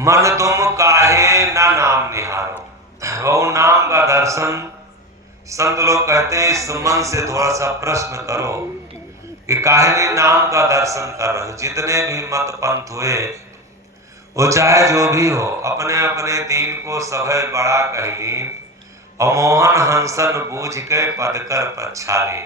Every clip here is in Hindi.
मन तुम काहे ना नाम निहारो। वो नाम का दर्शन संत लोग कहते हैं इस मन से थोड़ा सा प्रश्न करो कि काहे नहीं नाम का दर्शन कर रहे हो। जितने भी मत पंथ हुए वो चाहे जो भी हो, अपने अपने दीन को सभय बड़ा कहलीन और मोहन हंसन बूझ के पद कर पछाली।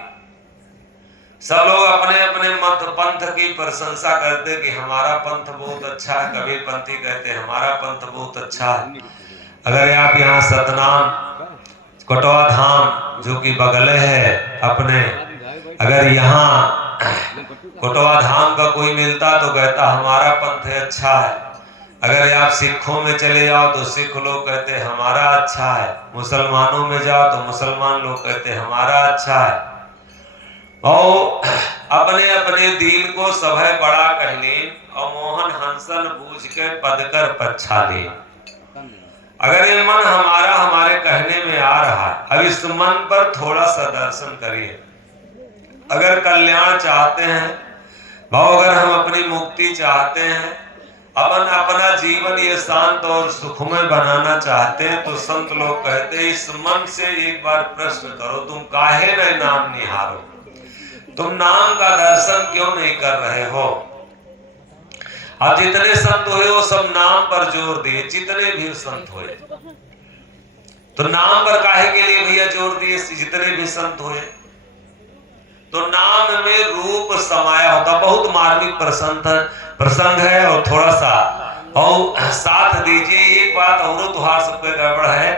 सब लोग अपने अपने मत पंथ की प्रशंसा करते कि हमारा पंथ बहुत अच्छा है। कबीर पंथी कहते हमारा पंथ बहुत अच्छा है। अगर आप यहाँ सतनाम कटवा धाम जो कि बगले है अपने, अगर यहाँ कटवा धाम का कोई मिलता तो कहता हमारा पंथ अच्छा है। अगर आप सिखों में चले जाओ तो सिख लोग कहते हमारा अच्छा है। मुसलमानों में जाओ तो मुसलमान लोग कहते हमारा अच्छा है। और अपने अपने दीन को सभय बड़ा कहने और मोहन हंसन बूझ के पद कर पछाले। अगर ये मन हमारा हमारे कहने में आ रहा है, अब इस मन पर थोड़ा सा दर्शन करिए। अगर कल्याण चाहते हैं भाव, अगर हम अपनी मुक्ति चाहते हैं, अपन अपना जीवन ये शांत और सुखमय बनाना चाहते हैं, तो संत लोग कहते हैं इस मन से एक बार प्रश्न करो, तुम काहे न नाम निहारो। तुम नाम का दर्शन क्यों नहीं कर रहे हो। अब जितने संत हुए वो सब नाम पर जोर दिए, जितने भी संत हुए तो नाम पर काहे के लिए भैया जोर दिए। जितने भी संत हुए तो नाम में रूप समाया होता। बहुत मार्मिक प्रसंग है और थोड़ा सा और साथ दीजिए। एक बात और तुहार सबके गड़बड़ है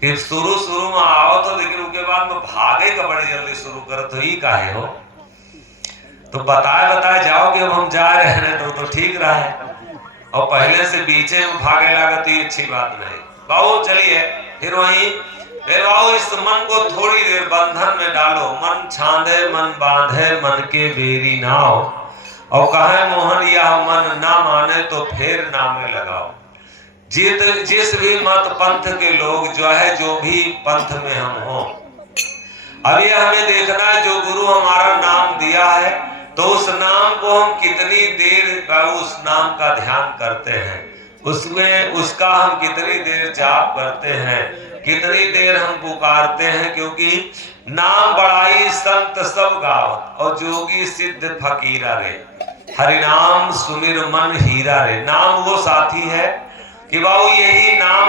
कि शुरू में आओ तो, लेकिन उसके बाद में भागे का बड़ी जल्दी शुरू कर तो ही काहे हो। तो बताए जाओ कि अब हम जा रहे हैं तो ठीक रहा है, और पहले से बीचे में भागे लगा तो ये अच्छी बात नहीं। बाबू चलिए फिर वहीं बाबू इस मन को थोड़ी देर बंधन में डालो। मन छांदे मन बांधे मन के बेरी नाव, और कहे मोहन यह मन ना माने तो फिर नामे लगाओ। जिस भी मत पंथ के लोग जो भी पंथ में हम हो, अब ये हमें देखना है जो गुरु हमारा नाम दिया है तो उस नाम को हम कितनी देर उस नाम का ध्यान करते हैं, उसमें उसका हम कितनी देर जाप करते हैं, कितनी देर हम पुकारते हैं। क्योंकि नाम बड़ाई संत सब गावत और जोगी सिद्ध फकीरा रे, हरिनाम सुमिर मन हीरा रे। नाम वो साथी है कि बाबू यही नाम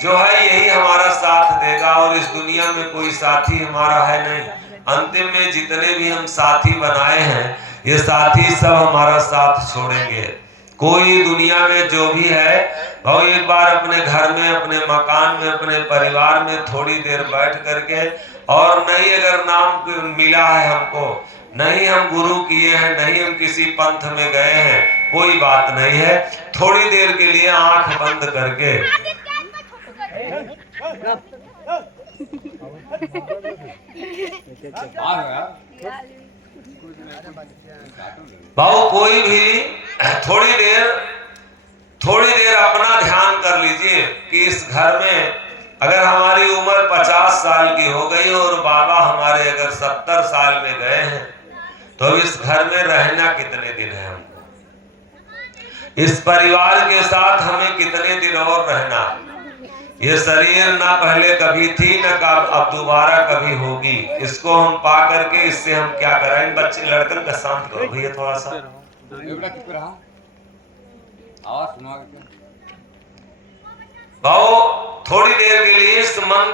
जो है यही हमारा साथ देगा, और इस दुनिया में कोई साथी हमारा है नहीं। अंतिम में जितने भी हम साथी बनाए हैं ये साथी सब हमारा साथ छोड़ेंगे। कोई दुनिया में जो भी है वो एक बार अपने घर में, अपने मकान में, अपने परिवार में थोड़ी देर बैठ करके, और नहीं अगर नाम मिला है हमको, नहीं हम गुरु किए हैं, नहीं हम किसी पंथ में गए हैं, कोई बात नहीं है। थोड़ी देर के लिए आंख बंद करके भाव कोई भी थोड़ी देर अपना ध्यान कर लीजिए कि इस घर में अगर हमारी उम्र 50 साल की हो गई और बाबा हमारे अगर 70 साल में गए हैं तो इस घर में रहना कितने दिन है हमको, इस परिवार के साथ हमें कितने दिन और रहना। ये शरीर ना पहले कभी थी ना अब दोबारा कभी होगी। इसको हम पा करके इससे हम क्या करें। बच्चे लड़कन का शांत करो भैया थोड़ा सा। भाव थोड़ी देर के लिए इस मन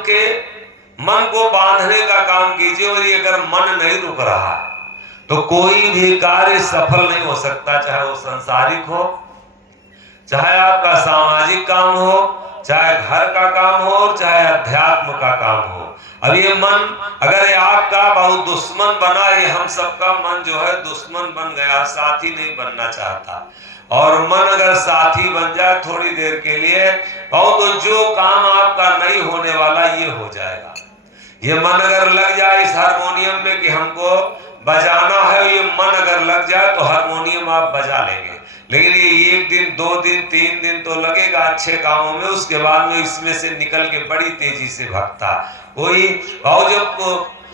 को बांधने का काम कीजिए। और ये अगर मन नहीं रुक रहा तो कोई भी कार्य सफल नहीं हो सकता, चाहे वो सांसारिक हो, चाहे आपका सामाजिक काम हो, चाहे घर का काम हो, चाहे अध्यात्म का काम हो। अब ये मन अगर आपका बहुत दुश्मन बना, ये हम सबका मन जो है दुश्मन बन गया, साथी नहीं बनना चाहता। और मन अगर साथी बन जाए थोड़ी देर के लिए, और तो जो काम आपका नहीं होने वाला ये हो जाएगा। ये मन अगर लग जाए इस हारमोनियम में कि हमको बजाना है, ये मन अगर लग जाए तो हारमोनियम आप बजा लेंगे। लेकिन ये 1 दिन 2 दिन 3 दिन तो लगेगा अच्छे कामों में, उसके बाद में इसमें से निकल के बड़ी तेजी से भागता कोई। और जब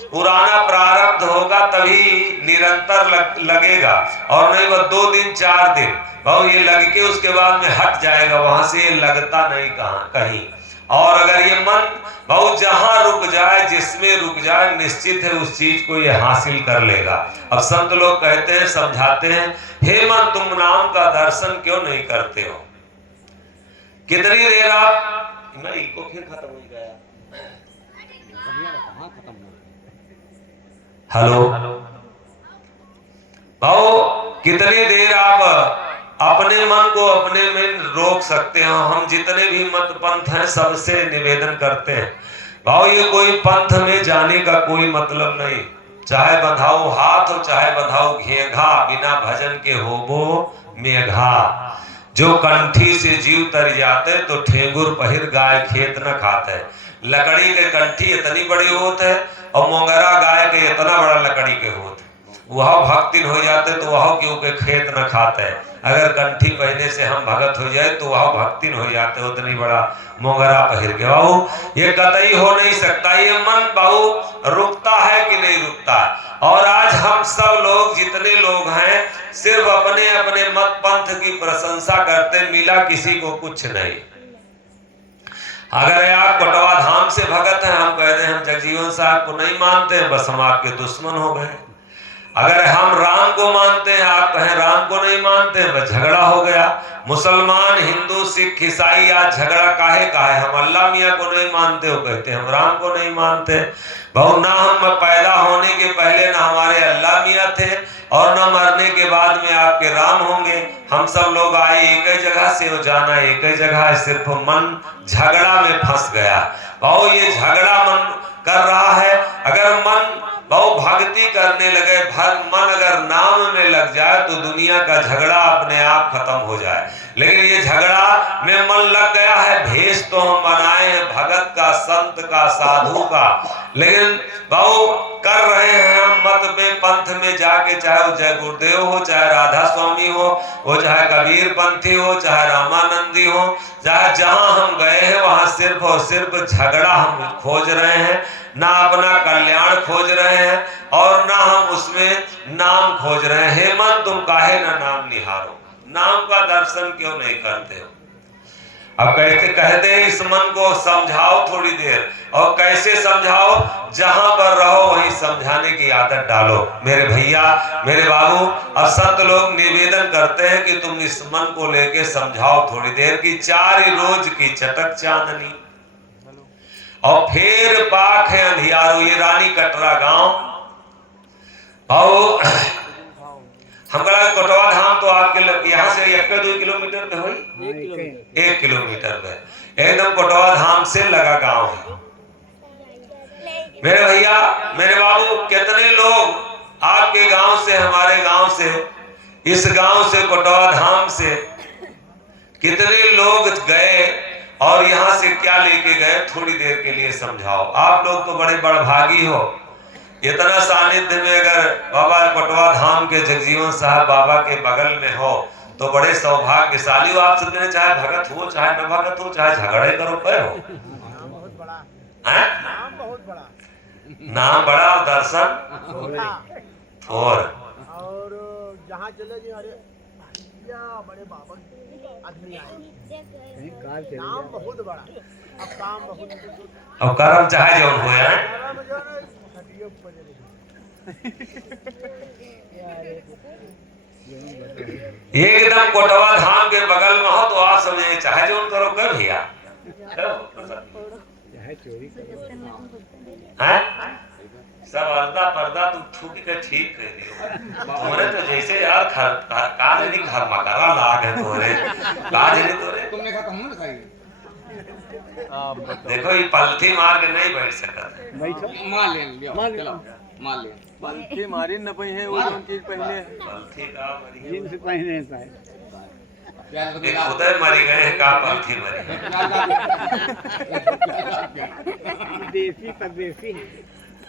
पुराना प्रारब्ध होगा तभी निरंतर लगेगा, और नहीं वह 2 दिन 4 दिन भाव ये लग के उसके बाद में हट जाएगा, वहां से ये लगता नहीं कहीं। और अगर ये मन भाव जहां रुक जाए, जिसमें रुक जाए, निश्चित है उस चीज को ये हासिल कर लेगा। अब संत लोग कहते हैं, समझाते हैं, हे मन तुम नाम का दर्शन क्यों नहीं करते हो? कितनी देर आप इको फिर खत्म हो गया। हेलो भाव कितनी देर आप अपने मन को अपने में रोक सकते हो? हम जितने भी मत पंथ हैं सबसे निवेदन करते हैं भाव ये कोई पंथ में जाने का कोई मतलब नहीं, चाहे बंधाओ हाथ हो चाहे बंधाओ घेघा, बिना भजन के होबो मेघा। जो कंठी से जीव तर जाते तो ठेंगुर पहिर गाय खेत न खाते। लकड़ी के कंठी इतनी बड़ी होत है और मोंगरा गाय के इतना बड़ा लकड़ी के होत, वह भक्तिन हो जाते तो वह क्योंकि खेत न खाते। अगर कंठी पहने से हम भगत हो जाए तो वह भक्तिन हो जाते, उतनी बड़ा मोगरा पहिर के। बाबू ये कतई हो नहीं सकता। ये मन बाबू रुकता है कि नहीं रुकता? और आज हम सब लोग जितने लोग हैं सिर्फ अपने अपने मत पंथ की प्रशंसा करते, मिला किसी को कुछ नहीं। अगर आप कोटवा धाम से भगत हैं, हम कहते हैं हम जगजीवन साहब को नहीं मानते हैं, बस हम आपके दुश्मन हो गए। अगर हम राम को मानते हैं, आप कहें राम को नहीं मानते हैं, बस झगड़ा हो गया। मुसलमान, हिंदू, सिख, ईसाई आज झगड़ा काहे का है? हम अल्लाह मियाँ को नहीं मानते हो, कहते हम राम को नहीं मानते। बहु ना हम पैदा होने के पहले ना हमारे अल्लाह मियाँ थे और ना मरने के बाद में आपके राम होंगे। हम सब लोग आए एक ही जगह से, हो जाना एक ही जगह है, सिर्फ मन झगड़ा में फंस गया। बहु ये झगड़ा मन कर रहा है। अगर मन बहु भक्ति करने लगे, मन अगर नाम में लग जाए तो दुनिया का झगड़ा अपने आप खत्म हो जाए। लेकिन ये झगड़ा में मन लग गया है। भेष तो हम बनाए हैं भगत का, संत का, साधु का, लेकिन बहु कर रहे हैं हम मत में, पंथ में जाके, चाहे वो जय गुरुदेव हो, चाहे राधा स्वामी हो, वो चाहे कबीर पंथी हो, चाहे रामानंदी हो, चाहे जहां हम गए हैं वहां सिर्फ और सिर्फ झगड़ा हम खोज रहे हैं। ना अपना कल्याण खोज रहे हैं और ना हम उसमें नाम खोज रहे हैं। हे मन तुम काहे ना नाम निहारो, नाम का दर्शन क्यों नहीं करते हो? अब कहते हैं इस मन को समझाओ थोड़ी देर। और कैसे समझाओ? जहां पर रहो वहीं समझाने की आदत डालो। मेरे भैया, मेरे बाबू, अब संत लोग निवेदन करते हैं कि तुम इस मन को लेके समझाओ थोड़ी देर की। 4 रोज की चटक चांदनी और फिर पाक है अंधियारो। ये रानी कटरा गांव और हम कोटवा धाम तो आपके यहाँ से 1-2 किलोमीटर पे हुई, 1 किलोमीटर पे एकदम कोटवा धाम से लगा गांव है। मेरे भैया, मेरे बाबू, कितने लोग आपके गांव से, हमारे गांव से, इस गांव से, कोटवा धाम से कितने लोग गए और यहाँ से क्या लेके गए? थोड़ी देर के लिए समझाओ। आप लोग तो बड़े बड़भागी हो, इतना सानिध्य में अगर बाबा कोटवा धाम के जगजीवन साहब बाबा के बगल में हो तो बड़े सौभाग्यशाली हो। आप सबने, चाहे भगत हो चाहे न भगत हो, चाहे झगड़े करो पे हो, नाम बहुत बड़ा, नाम बड़ा और दर्शन थोर। और जहाँ चले जी, अरे बड़े बाबा आदमी आए, नाम बहुत बड़ा, अब काम बहुत, अब कर्म चाहे जो हो यार। एकदम कोटवा धाम के बगल में हो तो आप समझे चाहे जो करो कर भैया, सब अर्दा पर्दा तुम थूकी के ठीक कर दियो। तुम्हारे तो जैसे यार काज नहीं घर मकरा लाग है तोरे, काज नहीं तोरे, तुमने कहा तुम ना खाइए। देखो ये पलथी मार के नहीं बैठ सकता, मार ले लियो, चलो मार ले। पलथी मारी न पई है, वो जोन चीज पहले पलथी का मरी है, जिनसे पहने साहब एक खुदे मरी गए हैं, का पलथी मरी देसी परदेसी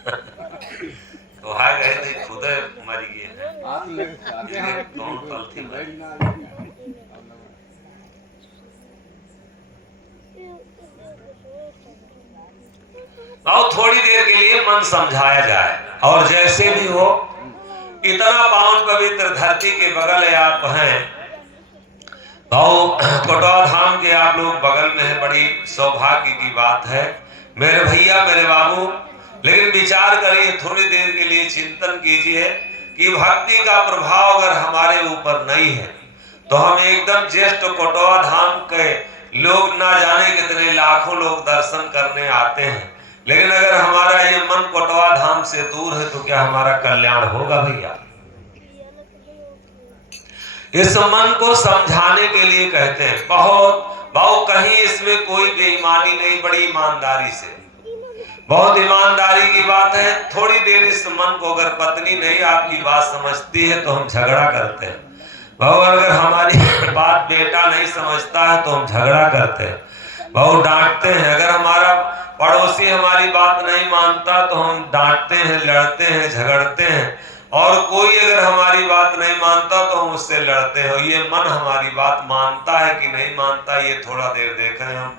तो आ गए थे, खुदे मरी गए हैं। कौन पलथी मरी? और थोड़ी देर के लिए मन समझाया जाए। और जैसे भी हो, इतना पावन पवित्र धरती के बगल आप हैं, भाव कोटवा धाम के आप लोग बगल में है, बड़ी सौभाग्य की बात है मेरे भैया मेरे बाबू। लेकिन विचार करिए, थोड़ी देर के लिए चिंतन कीजिए कि भक्ति का प्रभाव अगर हमारे ऊपर नहीं है तो हम एकदम ज्येष्ठ कोटवा धाम के लोग ना जाने कितने लाखों लोग दर्शन करने आते हैं, लेकिन अगर हमारा ये मन कोटवा धाम से दूर है तो क्या हमारा कल्याण होगा भैया? इस मन को समझाने के लिए कहते हैं बहुत कहीं इसमें कोई बेईमानी नहीं, बड़ी ईमानदारी से, बहुत ईमानदारी की बात है। थोड़ी देर इस मन को, अगर पत्नी नहीं आपकी बात समझती है तो हम झगड़ा करते हैं। बहुत अगर हमारी बात बेटा नहीं समझता है तो हम झगड़ा करते हैं, बहुत डांटते हैं। अगर हमारा पड़ोसी हमारी बात नहीं मानता तो हम डांटते हैं, लड़ते हैं, झगड़ते हैं। और कोई अगर हमारी बात नहीं मानता तो हम उससे लड़ते हैं। ये मन हमारी बात मानता है कि नहीं मानता, ये थोड़ा देर देखें हम।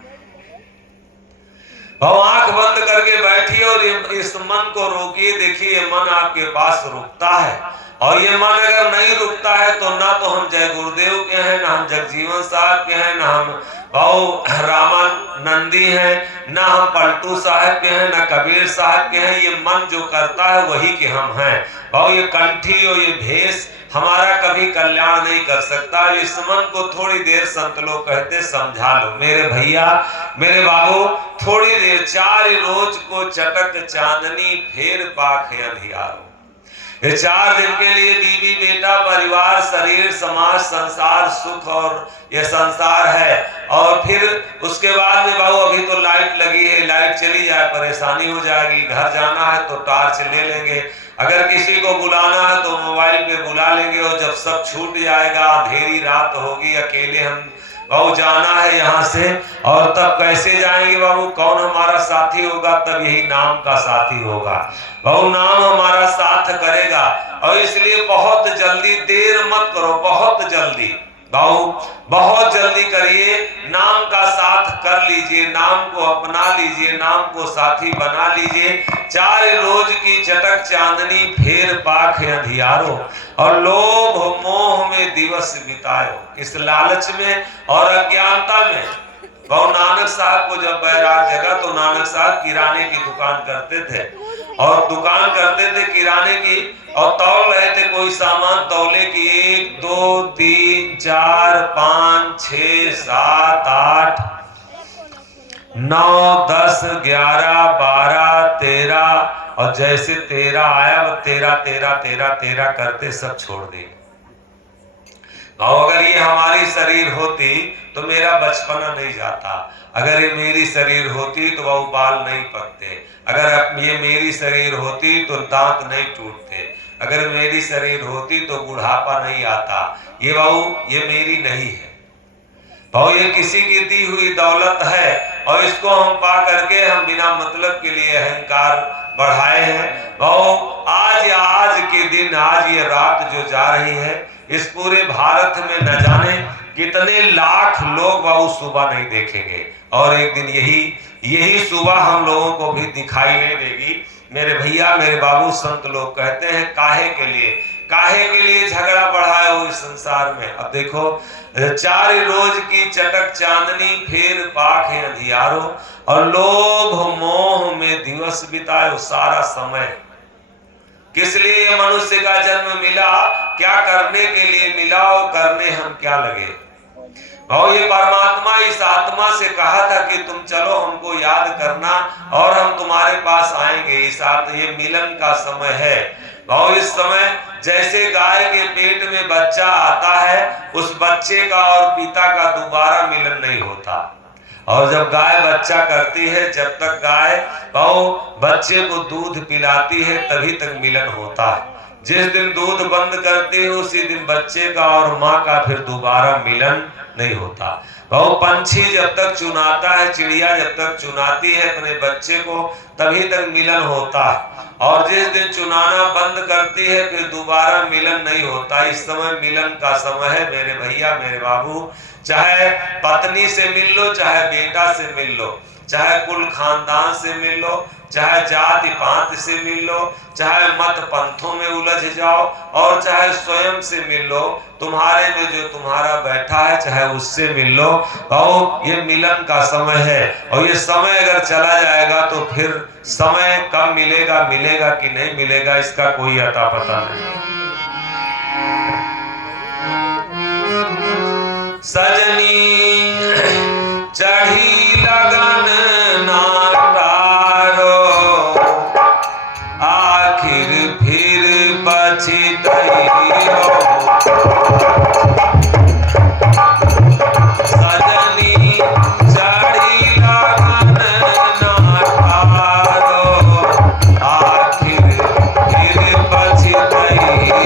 आंख बंद करके बैठिए और इस मन को रोकिए, देखिए मन आपके पास रुकता है। और ये मन अगर नहीं रुकता है तो ना तो हम जय गुरुदेव के हैं, ना हम जगजीवन साहब के हैं, ना हम रामानंदी हैं, ना हम पलटू साहब के हैं, ना कबीर साहब के हैं। ये मन जो करता है वही के हम हैं। ये कंठी और ये भेष हमारा कभी कल्याण नहीं कर सकता। इस मन को थोड़ी देर संत लोग कहते समझा लो मेरे भैया मेरे बाबू, थोड़ी देर। 4 रोज को चटक चांदनी फेर पाखे अंधियारो। ये 4 दिन के लिए बीवी बेटा परिवार शरीर समाज संसार सुख और ये संसार है। और फिर उसके बाद में बाबू अभी तो लाइट लगी है, लाइट चली जाए परेशानी हो जाएगी। घर जाना है तो टार्च ले लेंगे, अगर किसी को बुलाना है तो मोबाइल पे बुला लेंगे। और जब सब छूट जाएगा, अंधेरी रात होगी, अकेले हम बाबू जाना है यहाँ से, और तब कैसे जाएंगे बाबू? कौन हमारा साथी होगा? तब यही नाम का साथी होगा बाबू, नाम हमारा साथ करेगा। और इसलिए बहुत जल्दी देर मत करो, बहुत जल्दी बाबू बहुत जल्दी करिए, नाम का साथ कर लीजिए, नाम को अपना लीजिए, नाम को साथी बना लीजिए। 4 रोज की चटक चांदनी फेर पाख अंधियारो, और लोभ मोह में दिवस बितायो। इस लालच में और अज्ञानता में बहु नानक साहब को जब बैराग जगा तो नानक साहब किराने की दुकान करते थे, और दुकान करते थे किराने की, और तौल रहे थे कोई सामान, तौले की 1 2 3 4 5 6 7 8 9 10 11 12 13, और जैसे 13 आया वो 13 13 13 13 करते सब छोड़ दिए। और अगर ये हमारी शरीर होती तो मेरा बचपना नहीं जाता, अगर ये मेरी शरीर होती तो वो बाल नहीं पकते, अगर ये मेरी शरीर होती तो दांत नहीं टूटते, अगर मेरी शरीर होती तो बुढ़ापा नहीं आता। ये बाबू ये मेरी नहीं है बाबू, ये किसी की दी हुई दौलत है, और इसको हम पा करके हम बिना मतलब के लिए अहंकार बढ़ाए हैं। बाबू आज के दिन, आज ये रात जो जा रही है, इस पूरे भारत में न जाने कितने लाख लोग बाबू सुबह नहीं देखेंगे, और एक दिन यही सुबह हम लोगों को भी दिखाई नहीं देगी मेरे भैया मेरे बाबू। संत लोग कहते हैं काहे के लिए झगड़ा बढ़ाए हो इस संसार में। अब देखो 4 रोज की चटक चांदनी फेर पाखे अंधियारो, और लोभ मोह में दिवस बितायो। सारा समय किस लिए मनुष्य का जन्म मिला, क्या करने के लिए मिला, और करने हम क्या लगे। और ये परमात्मा इस आत्मा से कहा था कि तुम चलो हमको याद करना और हम तुम्हारे पास आएंगे। ये मिलन का समय है। और इस समय जैसे गाय के पेट में बच्चा आता है, उस बच्चे का और पिता का दोबारा मिलन नहीं होता। और जब गाय बच्चा करती है, जब तक गाय बच्चे को दूध पिलाती है तभी तक मिलन होता है। जिस दिन दूध बंद करती है उसी दिन बच्चे का और माँ का फिर दोबारा मिलन नहीं होता। पंछी जब तक चुनाता है, चिड़िया जब तक चुनाती है अपने बच्चे को, तभी तक मिलन होता है। और जिस दिन चुनाना बंद करती है फिर दोबारा मिलन नहीं होता। इस समय मिलन का समय है मेरे भैया मेरे बाबू। चाहे पत्नी से मिल लो, चाहे बेटा से मिल लो, चाहे कुल खानदान से मिल लो, चाहे जाति पात से मिल लो, चाहे मत पंथों में उलझ जाओ, और चाहे स्वयं से मिल लो, तुम्हारे में जो तुम्हारा बैठा है चाहे उससे मिल लो। और ये मिलन का समय है, और ये समय अगर चला जाएगा तो फिर समय कब मिलेगा, मिलेगा कि नहीं मिलेगा, इसका कोई अता पता नहीं। सजनी चढ़ी लगन नारो, आखिर फिर पछितइयो। सजनी चढ़ी लगन नारो, आखिर फिर पछितइयो।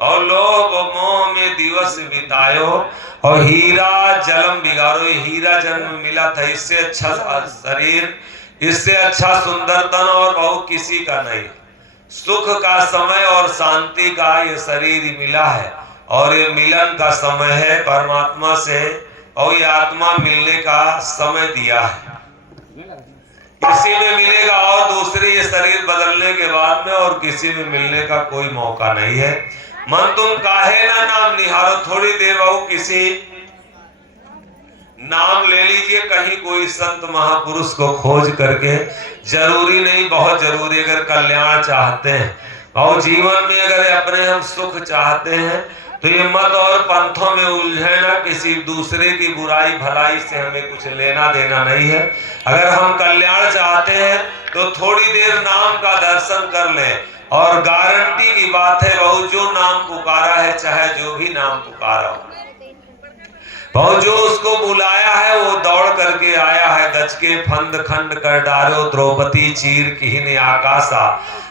और लोभ मोह में दिवस बितायो और हीरा जन्म बिगाड़ो। हीरा जन्म मिला था, इससे अच्छा शरीर, इससे अच्छा सुंदर तन और बहु किसी का नहीं। सुख का समय और शांति का ये शरीर ही मिला है और ये मिलन का समय है परमात्मा से, और ये आत्मा मिलने का समय दिया है। किसी में मिलेगा और दूसरे ये शरीर बदलने के बाद में, और किसी में मिलने का कोई मौका नहीं है। मन तुम काहे ना नाम निहारो, थोड़ी देर बहु किसी नाम ले लीजिए कहीं कोई संत महापुरुष को खोज करके। जरूरी नहीं, बहुत जरूरी, अगर कल्याण चाहते हैं और जीवन में अगर अपने हम सुख चाहते हैं तो ये मत और पंथों में उलझे ना, किसी दूसरे की बुराई भलाई से हमें कुछ लेना देना नहीं है। अगर हम कल्याण चाहते हैं तो थोड़ी देर नाम का दर्शन कर लें, और गारंटी की बात है बहु जो नाम पुकारा है, चाहे जो भी नाम पुकारा हो, और जो उसको बुलाया है वो दौड़ करके आया है। गज के फंद खंड कर डारो द्रौपदी चीर किहिन आकाशा,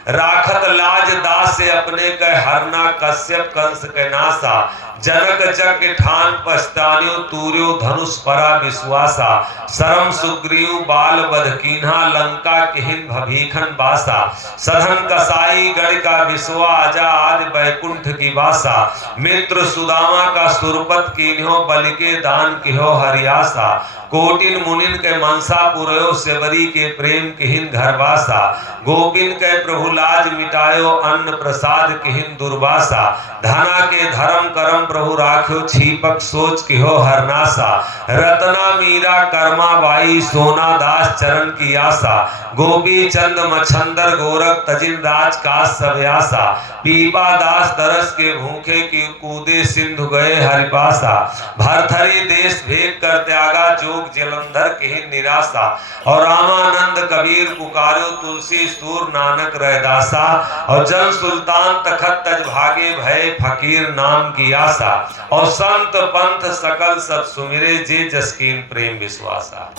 राखत लाज दास से अपने कह हरना कश्यप कंस के नासा, जनक जग ठान पछतानियो तूर्यो धनुष परा विश्वासा, शरम सुग्रीव बाल बध कीन्हा लंका किहिन भभीखन बासा, सधन कसाई गढ़ का विश्वा आजा आदि बैकुंठ की वासा, मित्र सुदामा का सुरपत कीन्हो बलि के दान किहो हरियासा, कोटिन मुनिन के मनसा पुरयो सेवरी के प्रेम किहिन घरवासा, गोपिन के प्रभु लाज मिटायो अन्न प्रसाद किहिन दुर्वासा, धना के धर्म करम प्रभु राख्यो छीपक सोच किहो हरनासा, रत्ना मीरा कर्मा बाई सोना दास चरण की आशा, गोपी चंद मछंदर गोरख तजिन राज काश सव्यासा, पीपा दास दरस के भूखे की कूदे सिंधु गए हरिपासा, भरथरी देश भेद कर त्यागा जोग जलंधर किहिन निराशा, और रामानंद कबीर पुकारो तुलसी सूर नानक रहदासा, और जन सुल्तान तखत तज भागे भय फकीर नाम की आशा, और संत पंथ सकल सब सुमिरे जे जसकीन प्रेम विश्वासा।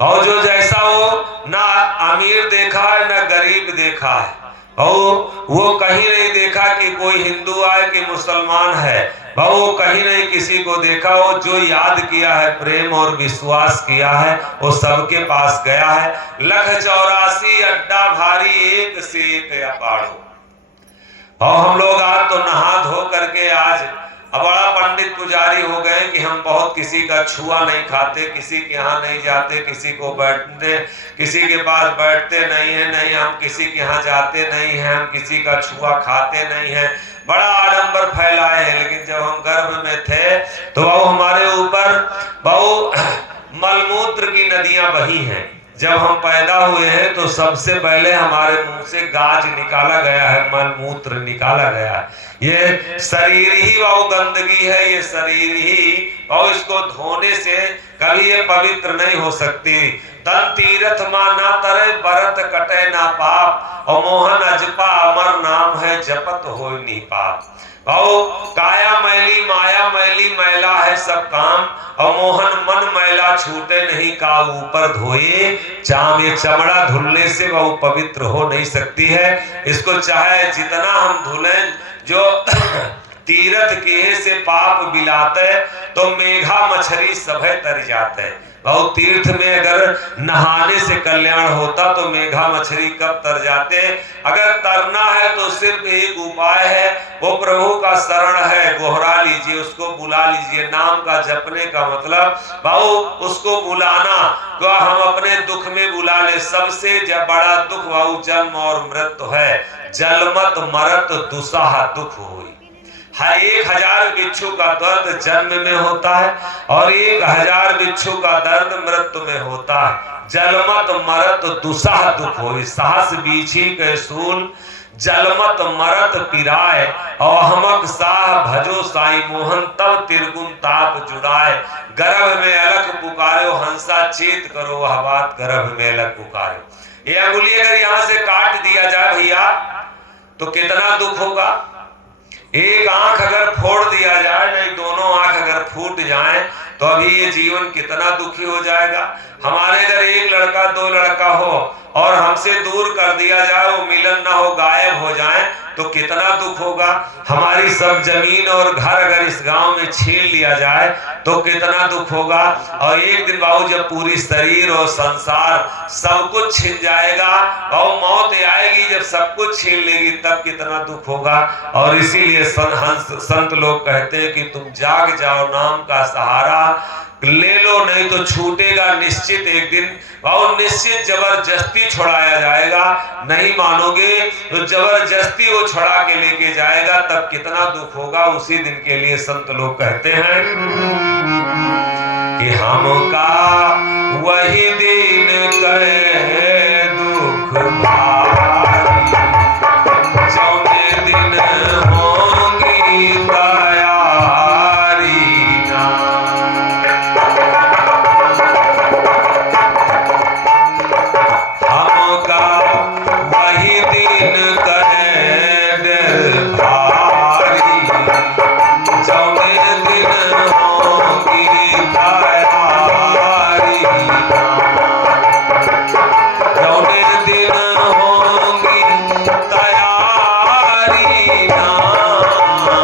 और जो जैसा हो ना अमीर देखा है ना गरीब देखा है, और वो कहीं नहीं देखा कि कोई हिंदू है कि मुसलमान है, वो कहीं नहीं किसी को देखा। वो जो याद किया है प्रेम और विश्वास किया है वो सबके पास गया है। लख 84 अड्डा भारी एक से एक अपाड़ो। और हम लोग आज तो नहा धो करके आज बड़ा पंडित पुजारी हो गए कि हम बहुत किसी का छुआ नहीं खाते, किसी के यहाँ नहीं जाते, किसी को बैठते, किसी के पास बैठते नहीं है, नहीं हम किसी के यहाँ जाते नहीं हैं, हम किसी का छुआ खाते नहीं हैं, बड़ा आडंबर फैलाए हैं। लेकिन जब हम गर्भ में थे तो वो हमारे ऊपर बहु मलमूत्र की नदियां बही हैं। जब हम पैदा हुए हैं तो सबसे पहले हमारे मुंह से गाज निकाला गया है, मलमूत्र निकाला गया है। ये शरीर ही वो गंदगी है, ये शरीर ही, और इसको धोने से कभी ये पवित्र नहीं हो सकती। तन तीरथ मां ना तरे बरत कटे ना पाप, और मोहन अजपा अमर नाम है जपत हो नहीं पाप। और काया मैली माया मैली मैला है सब काम, और मोहन मन मैला छूटे नहीं का ऊपर धोए चाम। ये चमड़ा धुलने से वह पवित्र हो नहीं सकती है। इसको चाहे जितना हम धुलें, जो तीरथ किए से पाप बिलाते तो मेघा मछली सभे तर जाते। बहुत तीर्थ में अगर नहाने से कल्याण होता तो मेघा मछली कब तर जाते। अगर तरना है तो सिर्फ एक उपाय है, वो प्रभु का शरण है, गोहरा लीजिए, उसको बुला लीजिए। नाम का जपने का मतलब भाऊ उसको बुलाना, तो हम अपने दुख में बुला ले। सबसे बड़ा दुख भाऊ जन्म और मृत्यु है। जलमत मरत दुसाह दुख हुई। 1000 बिच्छू का दर्द जन्म में होता है और 1000 बिच्छू का दर्द मृत्यु में होता है। जलमत मरत दुसाह दुख होई। साहस बीछी के सूल जलमत मरत पिराए, और हमक साह भजो साई मोहन तब तिरगुन ताप जुड़ाए। गर्भ में अलख पुकारो हंसा चेत करो वह बात गर्भ में अलख पुकारो। ये अंगुली अगर यहाँ से काट दिया जाए भैया तो कितना दुख होगा। एक आंख अगर फोड़ दिया जाए, नहीं दोनों आंख अगर फूट जाएं तो अभी ये जीवन कितना दुखी हो जाएगा। हमारे घर एक लड़का 2 लड़का हो और हमसे दूर कर दिया जाए, वो मिलन ना हो, गायब हो जाए तो कितना दुख होगा। हमारी सब जमीन और घर अगर इस गांव में छीन लिया जाए तो कितना दुख होगा। और एक दिन बाबू जब पूरी शरीर और संसार सब कुछ छीन जाएगा और मौत आएगी, जब सब कुछ छीन लेगी तब कितना दुख होगा। और इसीलिए संत लोग कहते हैं कि तुम जाग जाओ, नाम का सहारा ले लो, नहीं तो छूटेगा निश्चित एक दिन। और निश्चित जबरदस्ती छुड़ाया जाएगा, नहीं मानोगे तो जबरदस्ती वो छुड़ा के लेके जाएगा, तब कितना दुख होगा। उसी दिन के लिए संत लोग कहते हैं कि हमका वही दिन कहे दुख भारी, जौने दिन होंगी तैयारी ना। हमका वही दिन कहे दिल भारी, जौने दिन होंगी तैयारी ना। जौने दिन होंगी तैयारी ना,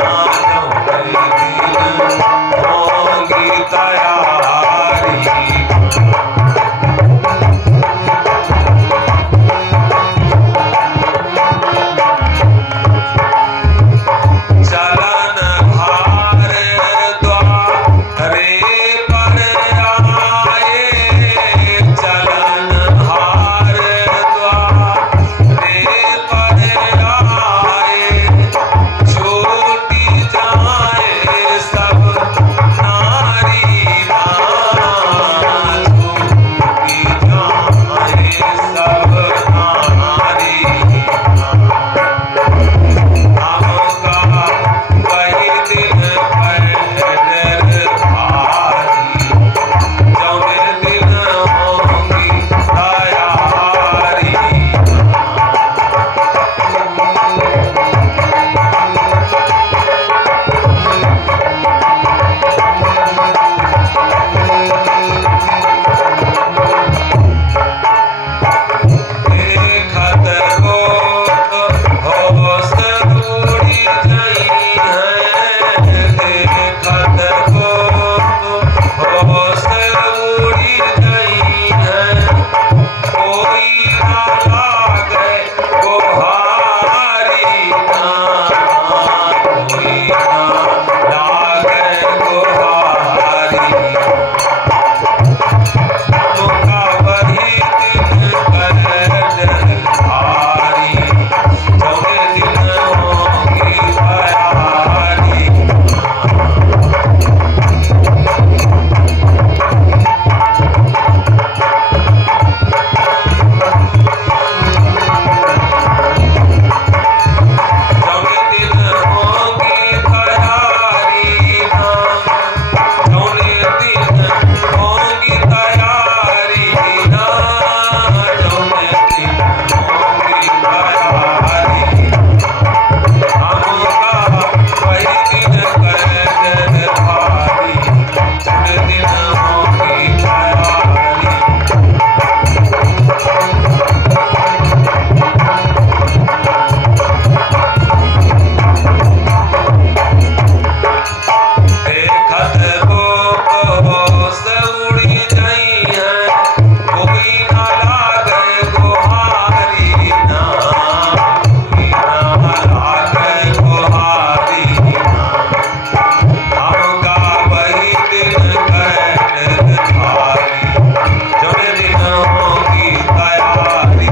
जौने दिन होंगी तैयारी। चलन भार द्वारे पर आए, चलन भार द्वारे पर आए, छूटी जाए सब नारी ना, छूटी जाए सब नारी ना। हमका वही दिन कहे भारी, जौने दिन होंगी तैयारी। देखत होश उड़ी गई है, देखत होश उड़ी गई है, कोई ना लागे गोहारी ना, कोई ना लागे गोहारी। हमका वही दिन कहे भारी, जौने दिन होंगी तैयारी। जौने दिन होंगी तैयारी ना, जौने दिन होंगी तैयारी ना, जौने दिन होंगी तैयारी। हमका वही दिन कहे भारी, जौने दिन होंगी तैयारी। देखत होश उड़ी गई है, कोई ना लागे गोहारी ना, कोई ना लागे गोहारी ना। हमका वही दिन कहे भारी, जौने दिन होंगी तैयारी।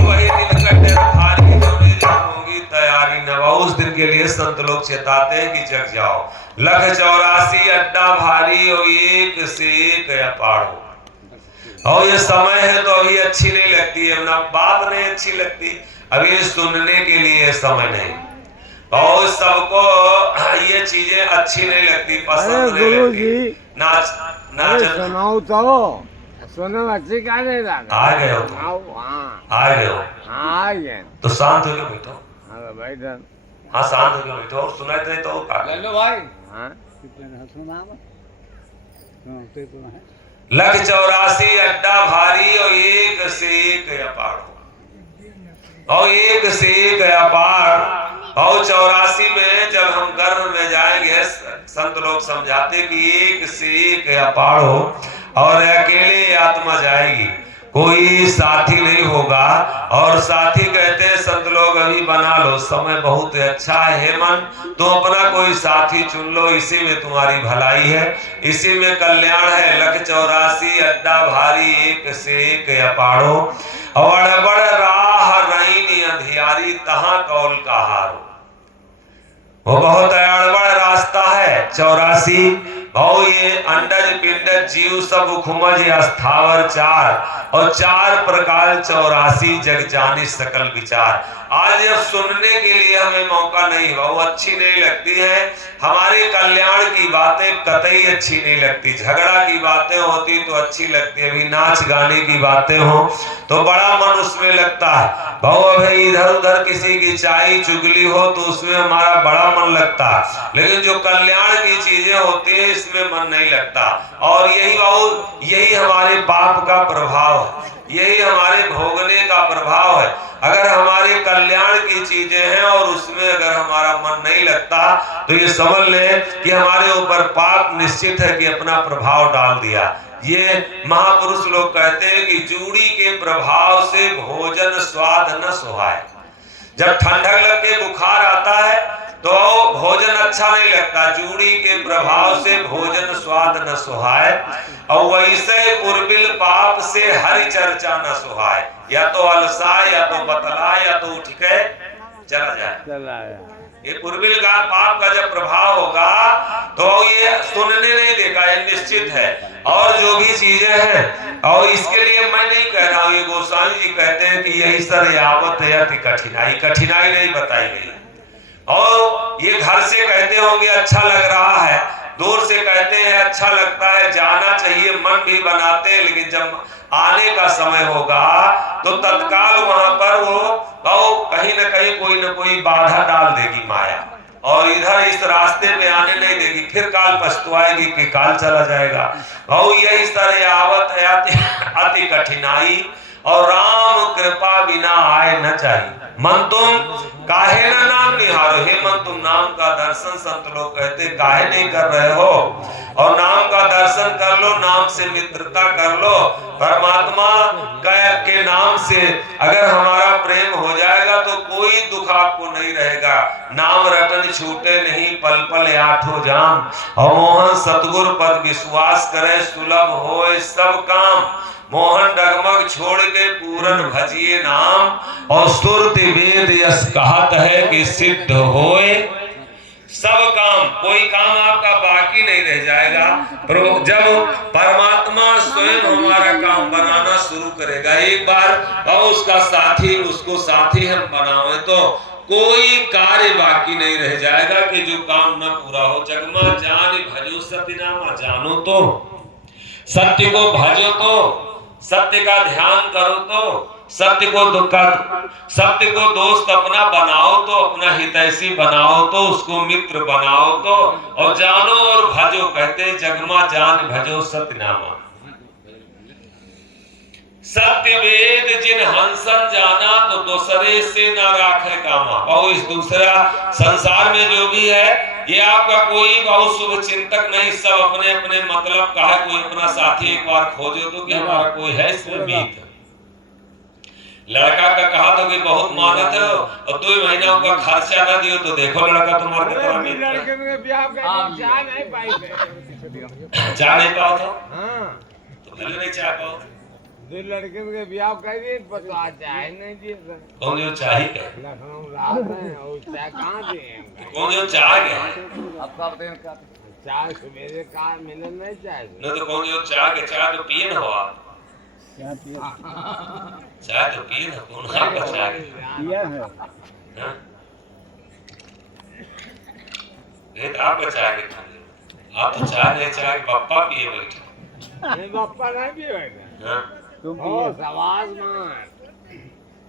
वही दिन कटे भारी, जौने दिन होंगी तैयारी न। उस दिन के लिए संत लोग चेताते हैं कि जग जाओ। लख 84 अड्डा भारी और एक से एक अपाड़ो। और ये समय है तो अभी अच्छी नहीं लगती है ना, बात नहीं अच्छी लगती, अभी सुनने के लिए समय नहीं। और सबको ये चीजें अच्छी नहीं लगती, पसंद नहीं लगती। नाच नाच सुनाओ तो सुनो अच्छी का नहीं लगा। आ गए हो तुम? आओ हाँ आ गए हो आ गए। तो शांत हो के बैठो। हाँ बैठन हाँ शांत होकर बैठो और सुनाई नहीं तो का ले लो भाई। हाँ लख 84 अड्डा भारी और एक से एक अपार और एक से एक अपार और 84 में जब हम गर्भ में जाएंगे संत लोग समझाते कि एक से एक अपार हो और अकेले आत्मा जाएगी, कोई साथी नहीं होगा। और साथी कहते हैं संत लोग अभी बना लो, समय बहुत अच्छा है हेमंत, तो अपना कोई साथी चुन लो, इसी में तुम्हारी भलाई है, इसी में कल्याण है। लख 84 अड्डा भारी एक से एक अपाड़ो और बड़ राह रहीनी अंधियारी तहां कौल का हारो। वो बहुत अड़बड़ रास्ता है 84 भाव, ये अंडज पिंडज जीव सब उखमज अस्थावर चार और 4 प्रकार 84 जग जानी सकल विचार। आज अब सुनने के लिए हमें मौका नहीं हुआ, वो अच्छी नहीं लगती है, हमारे कल्याण की बातें कतई अच्छी नहीं लगती, झगड़ा की बातें होती तो अच्छी लगती है, अभी नाच गाने की बातें हो तो बड़ा मन उसमें लगता है। भाव भाई इधर उधर किसी की चाय चुगली हो तो उसमें हमारा बड़ा मन लगता है, लेकिन जो कल्याण की चीजें होती है इसमें मन नहीं लगता। और यही हमारे पाप का प्रभाव है, यही हमारे भोगने का प्रभाव है। अगर हमारे कल्याण की चीजें हैं और उसमें अगर हमारा मन नहीं लगता तो ये समझ ले कि हमारे ऊपर पाप निश्चित है कि अपना प्रभाव डाल दिया। ये महापुरुष लोग कहते हैं कि जूड़ी के प्रभाव से भोजन स्वाद न सुहाए। जब ठंडक लग के बुखार आता है तो भोजन अच्छा नहीं लगता, जूड़ी के प्रभाव से भोजन स्वाद न सुहाए। और वैसे पुरबिल पाप से हरि चर्चा न सुहाए, या तो अलसाए या तो बतलाए या तो उठ के चला जाए। ये पुरबिल का पाप का जब प्रभाव होगा तो ये सुनने नहीं देगा, ये निश्चित है। और जो भी चीजें हैं, और इसके लिए मैं नहीं कह रहा हूँ, ये गोस्वामी जी कहते हैं कि यही सर यावत अति कठिनाई, कठिनाई नहीं बताई गई। और ये घर से कहते होंगे अच्छा लग रहा है, दूर से कहते हैं अच्छा लगता है, जाना चाहिए, मन भी बनाते हैं, लेकिन जब आने का समय होगा तो तत्काल वहां पर वो कहीं न कहीं कोई न कोई बाधा डाल देगी माया, और इधर इस रास्ते में आने नहीं देगी, फिर काल पछताएगी कि काल चला जाएगा। और यही सर आवत अति कठिनाई और राम कृपा बिना आए न चाहिए। मन तुम काहे ना नाम निहारो, हे मन तुम नाम का दर्शन संत लोग कहते काहे नहीं कर रहे हो। और नाम का दर्शन कर लो, नाम से मित्रता कर लो, परमात्मा के नाम से अगर हमारा प्रेम हो जाएगा तो कोई दुख आपको नहीं रहेगा। नाम रटन छूटे नहीं पल पल आठों जाम, और मोहन सतगुर पद विश्वास करे सुलभ होए सब काम। मोहन डगमग छोड़ के पूरन भजिए नाम, और सुरति वेद यस कहत है कि सिद्ध होए सब काम। कोई काम आपका बाकी नहीं रह जाएगा। जब परमात्मा स्वयं हमारा काम बनाना शुरू करेगा, एक बार और उसका साथी, उसको साथी हम बनावे तो कोई कार्य बाकी नहीं रह जाएगा कि जो काम न पूरा हो। जगमा जान भजो सत्यनामा, जानो तो सत्य को भजो, तो सत्य का ध्यान करो, तो सत्य को दोस्त अपना बनाओ, तो अपना हितैषी बनाओ, तो उसको मित्र बनाओ, तो और जानो और भजो। कहते जगमा जान भजो सत्यनामा। सत्य वेद जिन हंसन जाना, तो दूसरे से ना राखे कामा। और इस दूसरा संसार में जो भी है ये आपका कोई बहुत शुभ चिंतक नहीं, सब अपने अपने मतलब का है। कोई अपना साथी एक बार खोजो तो कि हमारा कोई है इसमें मीत। लड़का का कहा तो कि बहुत मानत है और 2 महीना का खर्चा ना दियो तो देखो लड़का तुम्हारे कितना मीत। लड़के में ब्याह का चाह नहीं पाई थे, चाह नहीं पाओ तो हाँ तो भले नहीं चाह पाओ। जो लड़के में ब्याह कर दिए पता चाहे नहीं दिए सर। कौन जो चाही के लखनऊ रात है और चाय कहाँ दिए, कौन जो चाह के आपका दिन का चाय सवेरे का मिलन नहीं चाय न तो कौन जो चाह के, चाह तो पिए ना हो आप, चाय तो पिए ना, कौन आपका चाह के पिया है। हाँ? ये तो आपका चाह के खाने, आप तो चाह नहीं, चाह के पप्पा पिए बैठे। नहीं बापा नहीं पिए बैठे, हाँ? तुम पिए सवाज मार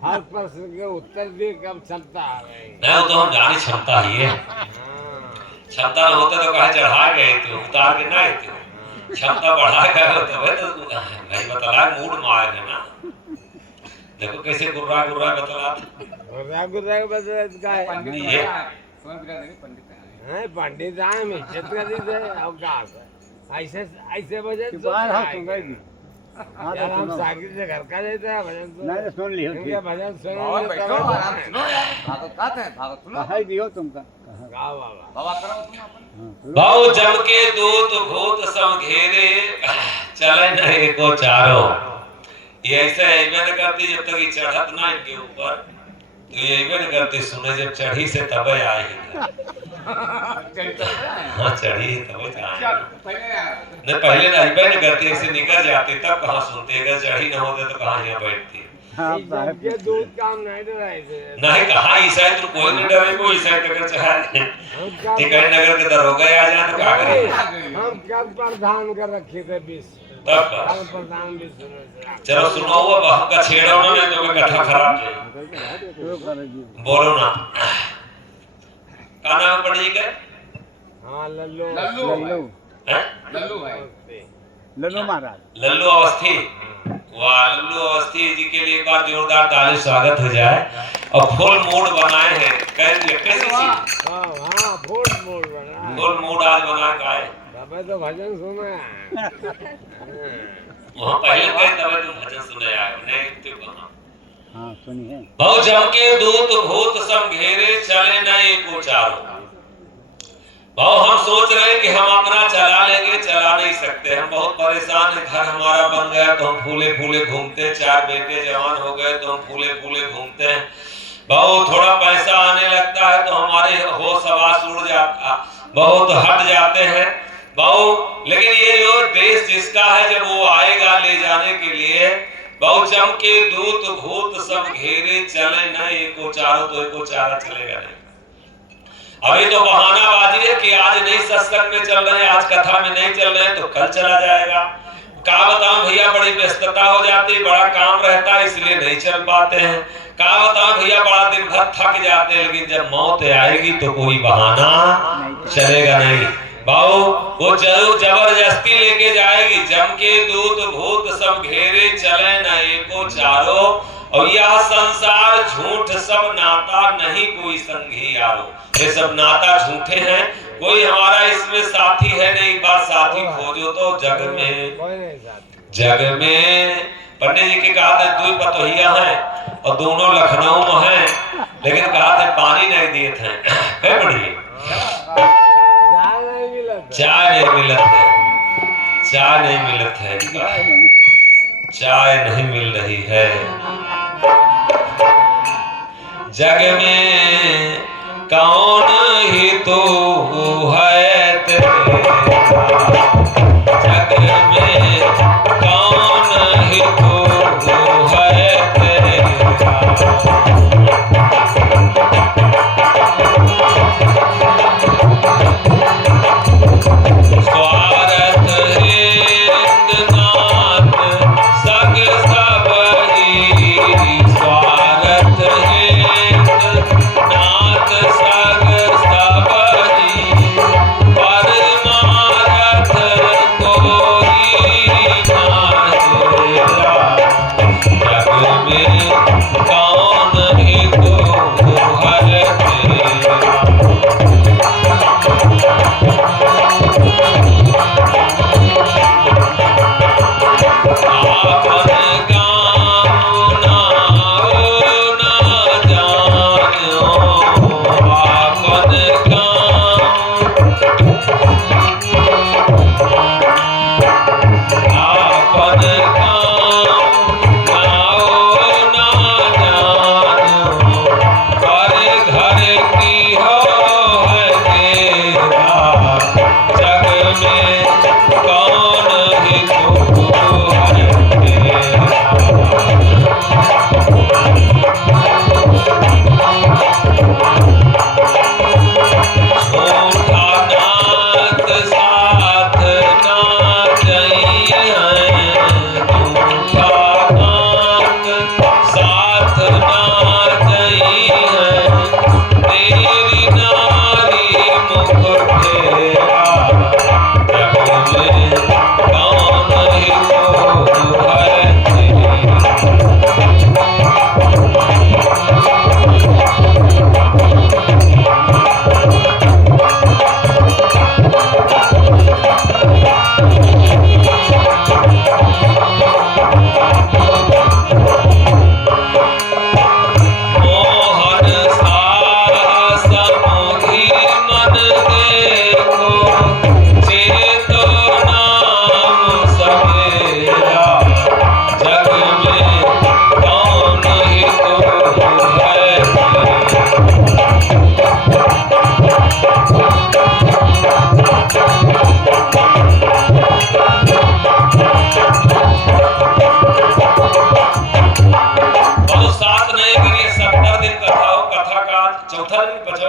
हर प्रश्न के उत्तर भी कब क्षमता आ गई। नहीं वो तो हम जाने क्षमता ही है, क्षमता न होता तो कहे चढ़ा गए थे उतार के ना थे, क्षमता बढ़ा गए होते भाई बतला मूड मार है ना। देखो कैसे गुर्रा गुर्रा बतला ये पंडित आए में इज्जत कर दी थे अब क्या ऐसे ऐसे भजन यार हम साकिब से घर का देते हैं भजन तो नहीं सुन लियो इनके भजन सुनो बहु जम के दूत भूत सब घेरे चले न एको चारो। ये ऐसे ऐबे न करती जब तक ये चढ़त ना इनके ऊपर, तो ये ऐबे न करती सुने जब चढ़ी से तबे आएगी। हाँ चढ़ी तबे आएगी, नहीं पहले ना ऐबे न करती, ऐसे निकल जाती तब कहाँ सुनते, अगर चढ़ी न होते तो कहाँ यहाँ बैठती। ये दूध काम नहीं डराए थे नहीं कहाँ ईसाई तो कोई नहीं डरे, कोई ईसाई तक चाहे टिकरी नगर के दरोगा आ जाए तो क्या करें। हम कब प्रधान कर रखे थे विश्व तब प्रधान विश्व चलो सुनो वो हम का छेड़ा उन्होंने तो मैं कथा खराब है बोलो ना। का नाम है पंडित जी का? हाँ लल्लू हैं? लल्लू महाराज लल्लू अवस्थी। वाह लल्लू अवस्थी जी के लिए एक बार जोरदार ताली स्वागत हो जाए। और फुल मूड बनाए हैं कैसे हाँ फुल मूड बना फुल मूड आज बना का है। तबे तो भजन सुना वहाँ पहले गए तबे तुम भजन सुने आए नहीं तो कहाँ। हाँ सुनिए बहु जम के दूत भूत सब घेरे चले न एको चारो। बहु हम सोच रहे कि हम अपना चला लेंगे, चला नहीं सकते, हम बहुत परेशान हैं। घर हमारा बन गया तो हम फूले फूले घूमते, 4 बेटे जवान हो गए तो हम फूले फूले घूमते हैं। बहु थोड़ा पैसा आने लगता है तो हमारे होश हवास उड़ जाता, बहुत हट जाते हैं बहु। लेकिन ये जो देश जिसका है जब वो आएगा ले जाने के लिए, बहु जम के दूत भूत सब घेरे चले न एको चारो, तो एको चारा चलेगा नहीं। अभी तो बहानाबाजी है कि आज नहीं सत्संग में चल रहे हैं, आज कथा में नहीं चल रहे हैं तो कल चला जाएगा। का बताऊं भैया बड़ी व्यस्तता हो जाती है, बड़ा काम रहता है इसलिए नहीं चल पाते हैं। का बताऊं भैया बड़ा दिन भर थक जाते हैं, लेकिन जब मौत आएगी तो कोई बहाना चलेगा नहीं। बाबू वो जबरदस्ती लेके जाएगी। जम के दूत भूत सब घेरे चले न एको चारो। और यह संसार झूठ सब नाता नहीं कोई संगी यारो। ये सब नाता झूठे हैं, कोई हमारा इसमें साथी है नहीं। एक बार साथी खोजो तो जग में पंडित जी के कहा थे 2 पतोहिया हैं और दोनों लखनऊ में हैं, लेकिन कहा थे पानी नहीं दिए थे। बढ़िया चाय नहीं मिलत है, चाय नहीं मिलत है, चाय नहीं मिल रही है। जग में कौन ही तो है तेरा, जग में कौन ही तो है तेरा। स्वार्थ हेत नाथ सग सबरी, स्वार्थ हेत नाथ सग सबरी।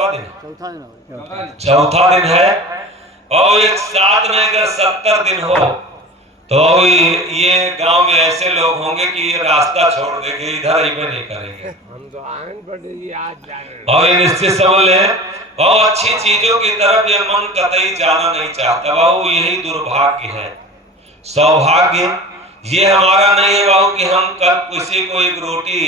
पांचवा दिन चौथा दिन है। और एक साथ में अगर 70 दिन हो तो ये गांव में ऐसे लोग होंगे कि ये रास्ता छोड़ देंगे, इधर आइबे नहीं करेंगे। हम तो आयन पड़ेगी आज जाए। और ये निश्चित समझ ले, बहुत अच्छी चीजों की तरफ ये मन कतई जाना नहीं चाहता बाबू। यही दुर्भाग्य है। सौभाग्य ये हमारा नहीं है बाबू कि हम कल किसी को एक रोटी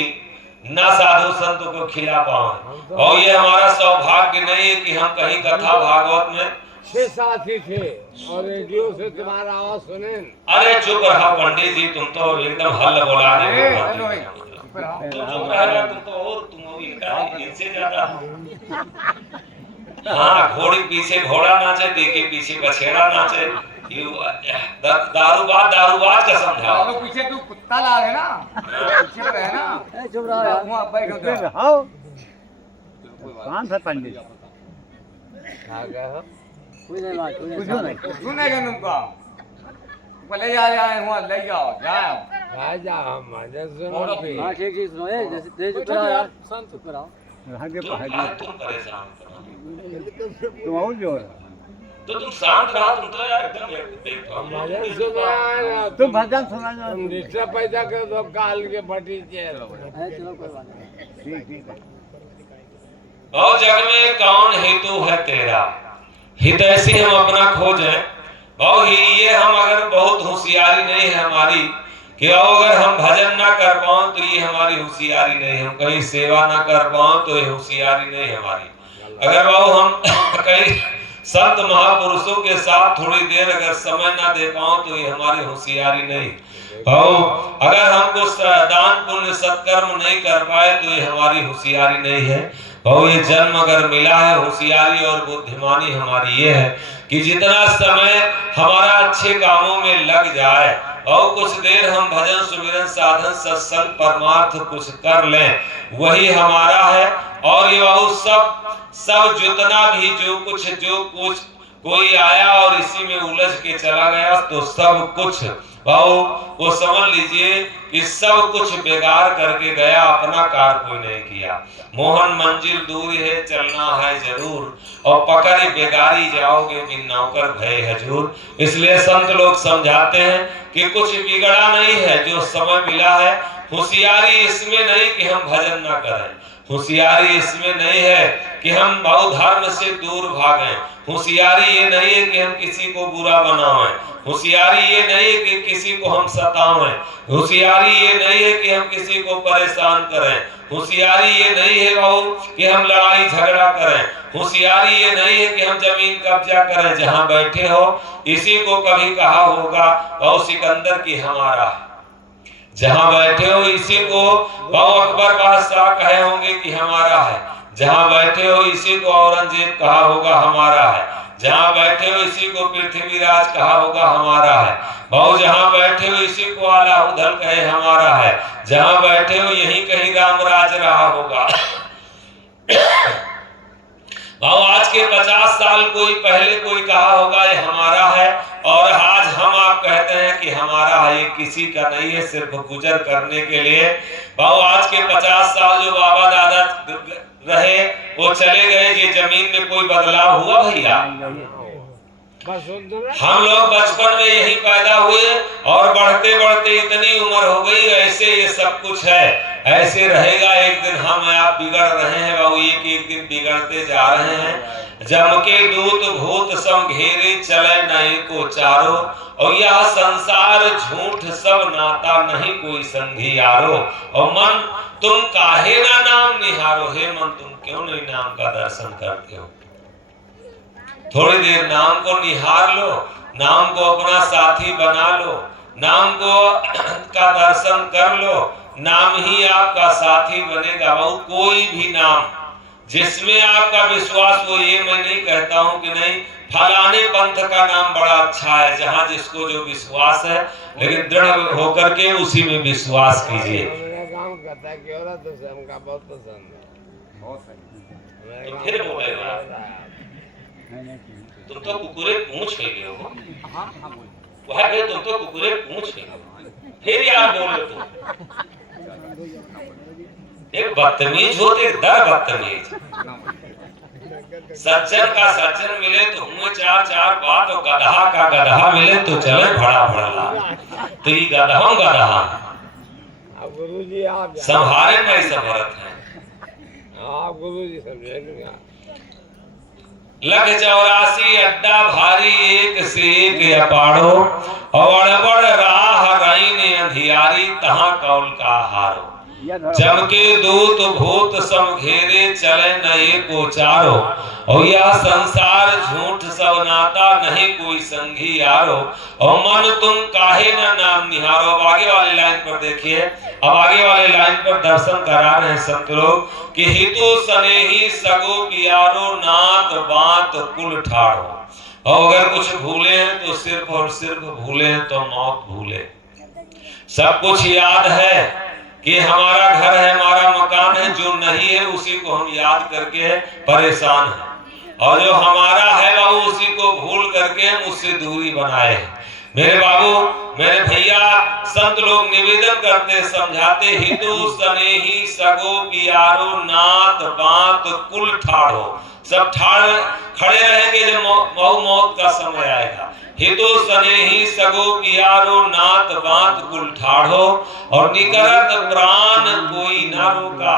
न साधु संत को खिला पाए। और ये हमारा सौभाग्य नहीं है कि हम कहीं कथा भागवत में 6 साथी थे और रेडियो से तुम्हारा आवाज सुने। अरे चुप रहा पंडित जी, तुम तो एकदम हल्ला बोला रहे हो। तुम तो और तुम इनसे ज्यादा। हाँ, घोड़ी पीछे घोड़ा नाचे, देखिए पीछे बछेड़ा नाचे। दारूबाज का समझाओ। पीछे तू कुत्ता ला है ना, पीछे रहे ना। चुप रहो यार, वहां बैठो आओ। कौन था पंडित? आ गया हो कुछ नहीं सुनेगा तुमको। ले जाए वहाँ ले जाओ जाओ राजा हमारे सुनो भी। हाँ ठीक ठीक सुनो। ए जैसे तेज चुप रहो यार, शांत चुप रहो। तुम परेशान तुम और जोर तो तुम शांत रहो। तुम तो यार एकदम देखो हमारे सुना तुम भजन सुना जो हम रिक्शा पैदा कर दो काल के फटी चेल। चलो कोई बात नहीं। ठीक ठीक है। और जग में कौन हेतु है तेरा, हितैषी हम अपना खोजें। और ये हम अगर बहुत होशियारी नहीं है हमारी कि अगर हम भजन ना कर पाओ तो ये हमारी होशियारी नहीं है। हम कहीं सेवा ना कर पाओ तो ये होशियारी नहीं है हमारी। अगर वो हम कहीं संत महापुरुषों के साथ थोड़ी देर अगर समय ना दे पाओ तो ये हमारी होशियारी नहीं। और अगर हम कुछ दान पुण्य सत्कर्म नहीं कर पाए तो ये हमारी होशियारी नहीं है। और ये जन्म अगर मिला है, होशियारी और बुद्धिमानी हमारी ये है कि जितना समय हमारा अच्छे कामों में लग जाए और कुछ देर हम भजन सुमिरन साधन सत्संग परमार्थ कुछ कर लें, वही हमारा है। और ये बहुत सब जितना भी जो कुछ कोई आया और इसी में उलझ के चला गया तो सब कुछ वो समझ लीजिए कि सब कुछ बेकार करके गया, अपना कार्य कोई नहीं किया। मोहन मंजिल दूर है, चलना है जरूर, और पकड़े बेगारी जाओगे बिन नौकर भय हजूर। इसलिए संत लोग समझाते हैं कि कुछ बिगड़ा नहीं है, जो समय मिला है। होशियारी इसमें नहीं कि हम भजन ना करें, होशियारी इसमें नहीं है कि हम बहुत धर्म से दूर भागें, होशियारी ये नहीं है कि हम किसी को बुरा बनाएं, होशियारी ये नहीं है कि किसी को हम सताएं, होशियारी ये नहीं है कि हम किसी को परेशान करें, होशियारी ये नहीं है बहू कि हम लड़ाई झगड़ा करें, होशियारी ये नहीं है कि हम जमीन कब्जा करें। जहां बैठे हो इसी को कभी कहा होगा बहु सिकंदर की हमारा, जहां बैठे हो इसी को बहु अकबर बादशाह कहे होंगे कि हमारा है, जहां बैठे हो इसी को औरंगजेब कहा होगा हमारा है, जहां बैठे हो इसी को पृथ्वीराज कहा होगा हमारा है, बहु जहां बैठे हो इसी को आलाउदल कहे हमारा है, जहां बैठे हो यहीं कहीं रामराज रहा होगा। भाव आज के 50 साल कोई पहले कोई कहा होगा ये हमारा है, और आज हम आप कहते हैं कि हमारा है, ये किसी का नहीं है, सिर्फ गुजर करने के लिए। भाव आज के 50 साल जो बाबा दादा रहे वो चले गए, ये जमीन में कोई बदलाव हुआ भैया? हम लोग बचपन में यही पैदा हुए और बढ़ते बढ़ते इतनी उम्र हो गई, ऐसे ये सब कुछ है, ऐसे रहेगा। एक दिन हम आप बिगड़ रहे हैं बाबू, एक दिन बिगड़ते जा रहे हैं। जम के दूत भूत सम घेरे चले नहीं को चारो, और यह संसार झूठ सब नाता नहीं कोई संगी यारो। और मन तुम काहे ना नाम निहारो, हे मन तुम क्यों नहीं नाम का दर्शन करते हो? थोड़ी देर नाम को निहार लो, नाम को अपना साथी बना लो, नाम को का दर्शन कर लो, नाम ही आपका साथी बनेगा। वो कोई भी नाम जिसमें आपका विश्वास हो, ये मैं नहीं कहता हूं कि नहीं फलाने पंथ का नाम बड़ा अच्छा है, जहां जिसको जो विश्वास है, लेकिन दृढ़ होकर के उसी में विश्वास कीजिए। काम करता है कि औरत तो हमका बहुत पसंद है, बहुत सही। तो फिर बोलेगा तुम तो कुकुरे पूंछ ले गए हो। वह कहे तुम तो कुकुरे पूंछ ले गए, फिर यार बोले तुम एक बदतमीज हो, एक दर बदतमीज। सज्जन का सज्जन मिले तो हुए चार चार बात, और गधा का गधा मिले तो चले भड़ा भड़ा। तो ये गधा गधा अब गुरुजी आप संभारे नहीं संभरत है। आप गुरुजी समझेंगे। लख 84 अड्डा भारी, एक से एक अपाड़ो, और बड़ राह रही ने अंधियारी, तहां कौल का हारो। चमके दूत भूत सम घेरे, चले न एको चारो, और यह संसार झूठ सब नाता, नहीं कोई संगी यारो, और मन तुम काहे न नाम निहारो। अब आगे वाले लाइन पर देखिए, अब आगे वाले लाइन पर दर्शन करा रहे हैं संत लोग कि हितु सनेही सगो पियारो, नात बात कुल ठाड़ो। और अगर कुछ भूले हैं तो सिर्फ और सिर्फ भूले हैं तो मौत भूले। सब कुछ याद है कि हमारा घर है, हमारा मकान है, जो नहीं है उसी को हम याद करके परेशान हैं, और जो हमारा है बाबू उसी को भूल करके हम उससे दूरी बनाए। मेरे बाबू, मेरे भैया, संत लोग निवेदन करते समझाते, हितु सनेही सगो पियारो, नात बात कुल ठाड़ो। सब ठाड़ खड़े रहेंगे जब मौत का समय आएगा। हितु सनेही सगो पियारो, नात बात कुल ठाड़ो, और निकरत प्राण कोई ना रोका।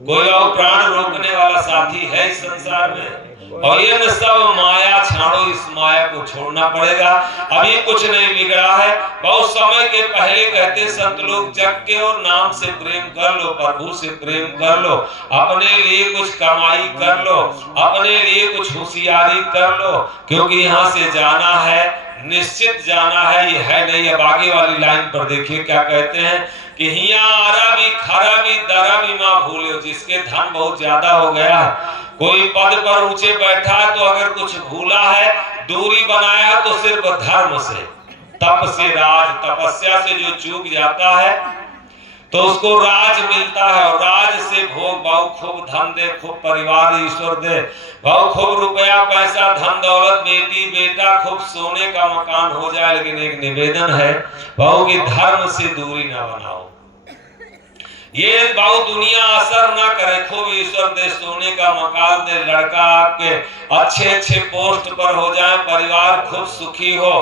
कोई और प्राण रोकने वाला साथी है इस संसार में? और ये न सब माया छाड़ो, इस माया को छोड़ना पड़ेगा। अभी कुछ नहीं बिगड़ा है। बहुत समय के पहले कहते संत लोग, जग के और नाम से प्रेम कर लो, प्रभु से प्रेम कर लो, अपने लिए कुछ कमाई कर लो, अपने लिए कुछ होशियारी कर लो, क्योंकि यहाँ से जाना है, निश्चित जाना है, ये है नहीं। अब आगे वाली लाइन पर देखिए क्या कहते हैं कि हिया आरा भी खरा भी दरा भी माँ भूले। जिसके धन बहुत ज्यादा हो गया, कोई पद पर ऊंचे बैठा है, तो अगर कुछ भूला है, दूरी बनाया है, तो सिर्फ धर्म से, तप से, राज तपस्या से जो चूक जाता है तो उसको राज मिलता है। और राज से भोग, बहु खूब धन दे, खूब परिवार ईश्वर दे, बहु खूब रुपया पैसा धन दौलत, बेटी बेटा, खूब सोने का मकान हो जाए, लेकिन एक निवेदन है बहु की धर्म से दूरी ना बनाओ। ये बहु दुनिया असर ना करे, खूब ईश्वर दे, सोने का मकान दे, लड़का आपके अच्छे अच्छे पोस्ट पर हो जाए, परिवार खूब सुखी हो,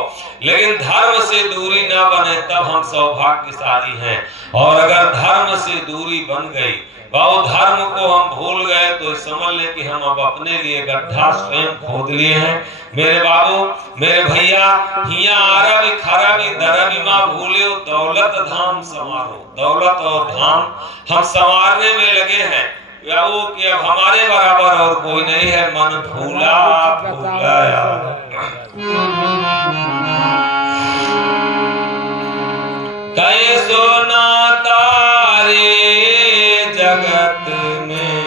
लेकिन धर्म से दूरी ना बने, तब हम सौभाग्यशाली हैं। और अगर धर्म से दूरी बन गई, बहु धर्म को हम भूल गए, तो समझ ले कि हम अब अपने लिए गड्ढा स्वयं खोद लिए हैं। मेरे बाबू, मेरे भैया, हिया आरा भी खरा भी दरा भी माँ भूले, दौलत धाम संवारो। दौलत और धाम हम संवारने में लगे हैं बाबू कि अब हमारे बराबर और कोई नहीं है। मन भूला भूलाया, कैसो नाता रे जगत में,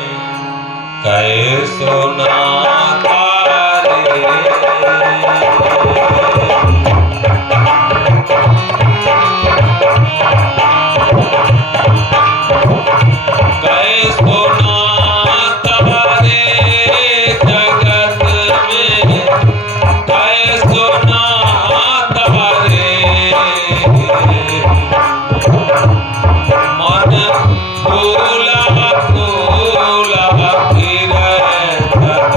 कैसो नाता रे, कैसो नाता रे जगत में, कैसो नाता रे, मन भूला भूला फिर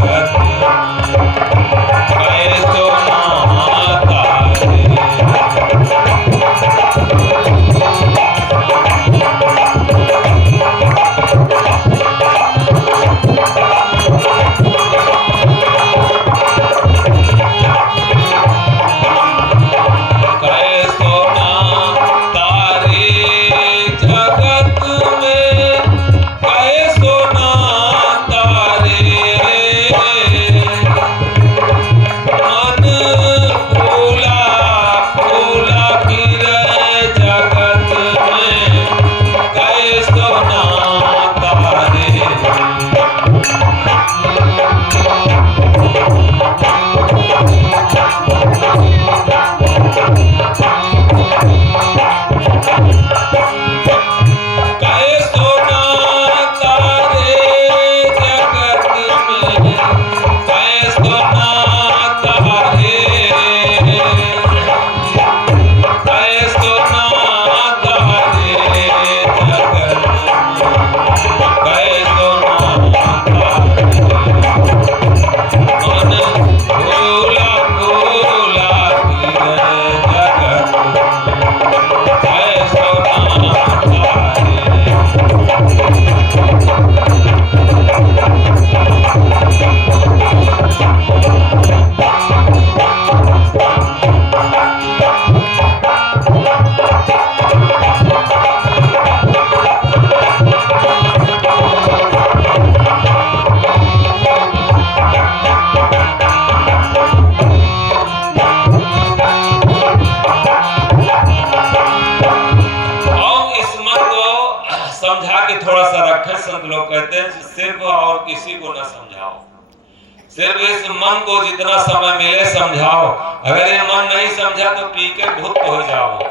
समझाओ, सिर्फ इस मन को जितना समय मिले समझाओ। अगर ये मन नहीं समझा तो पी के भूत हो जाओ।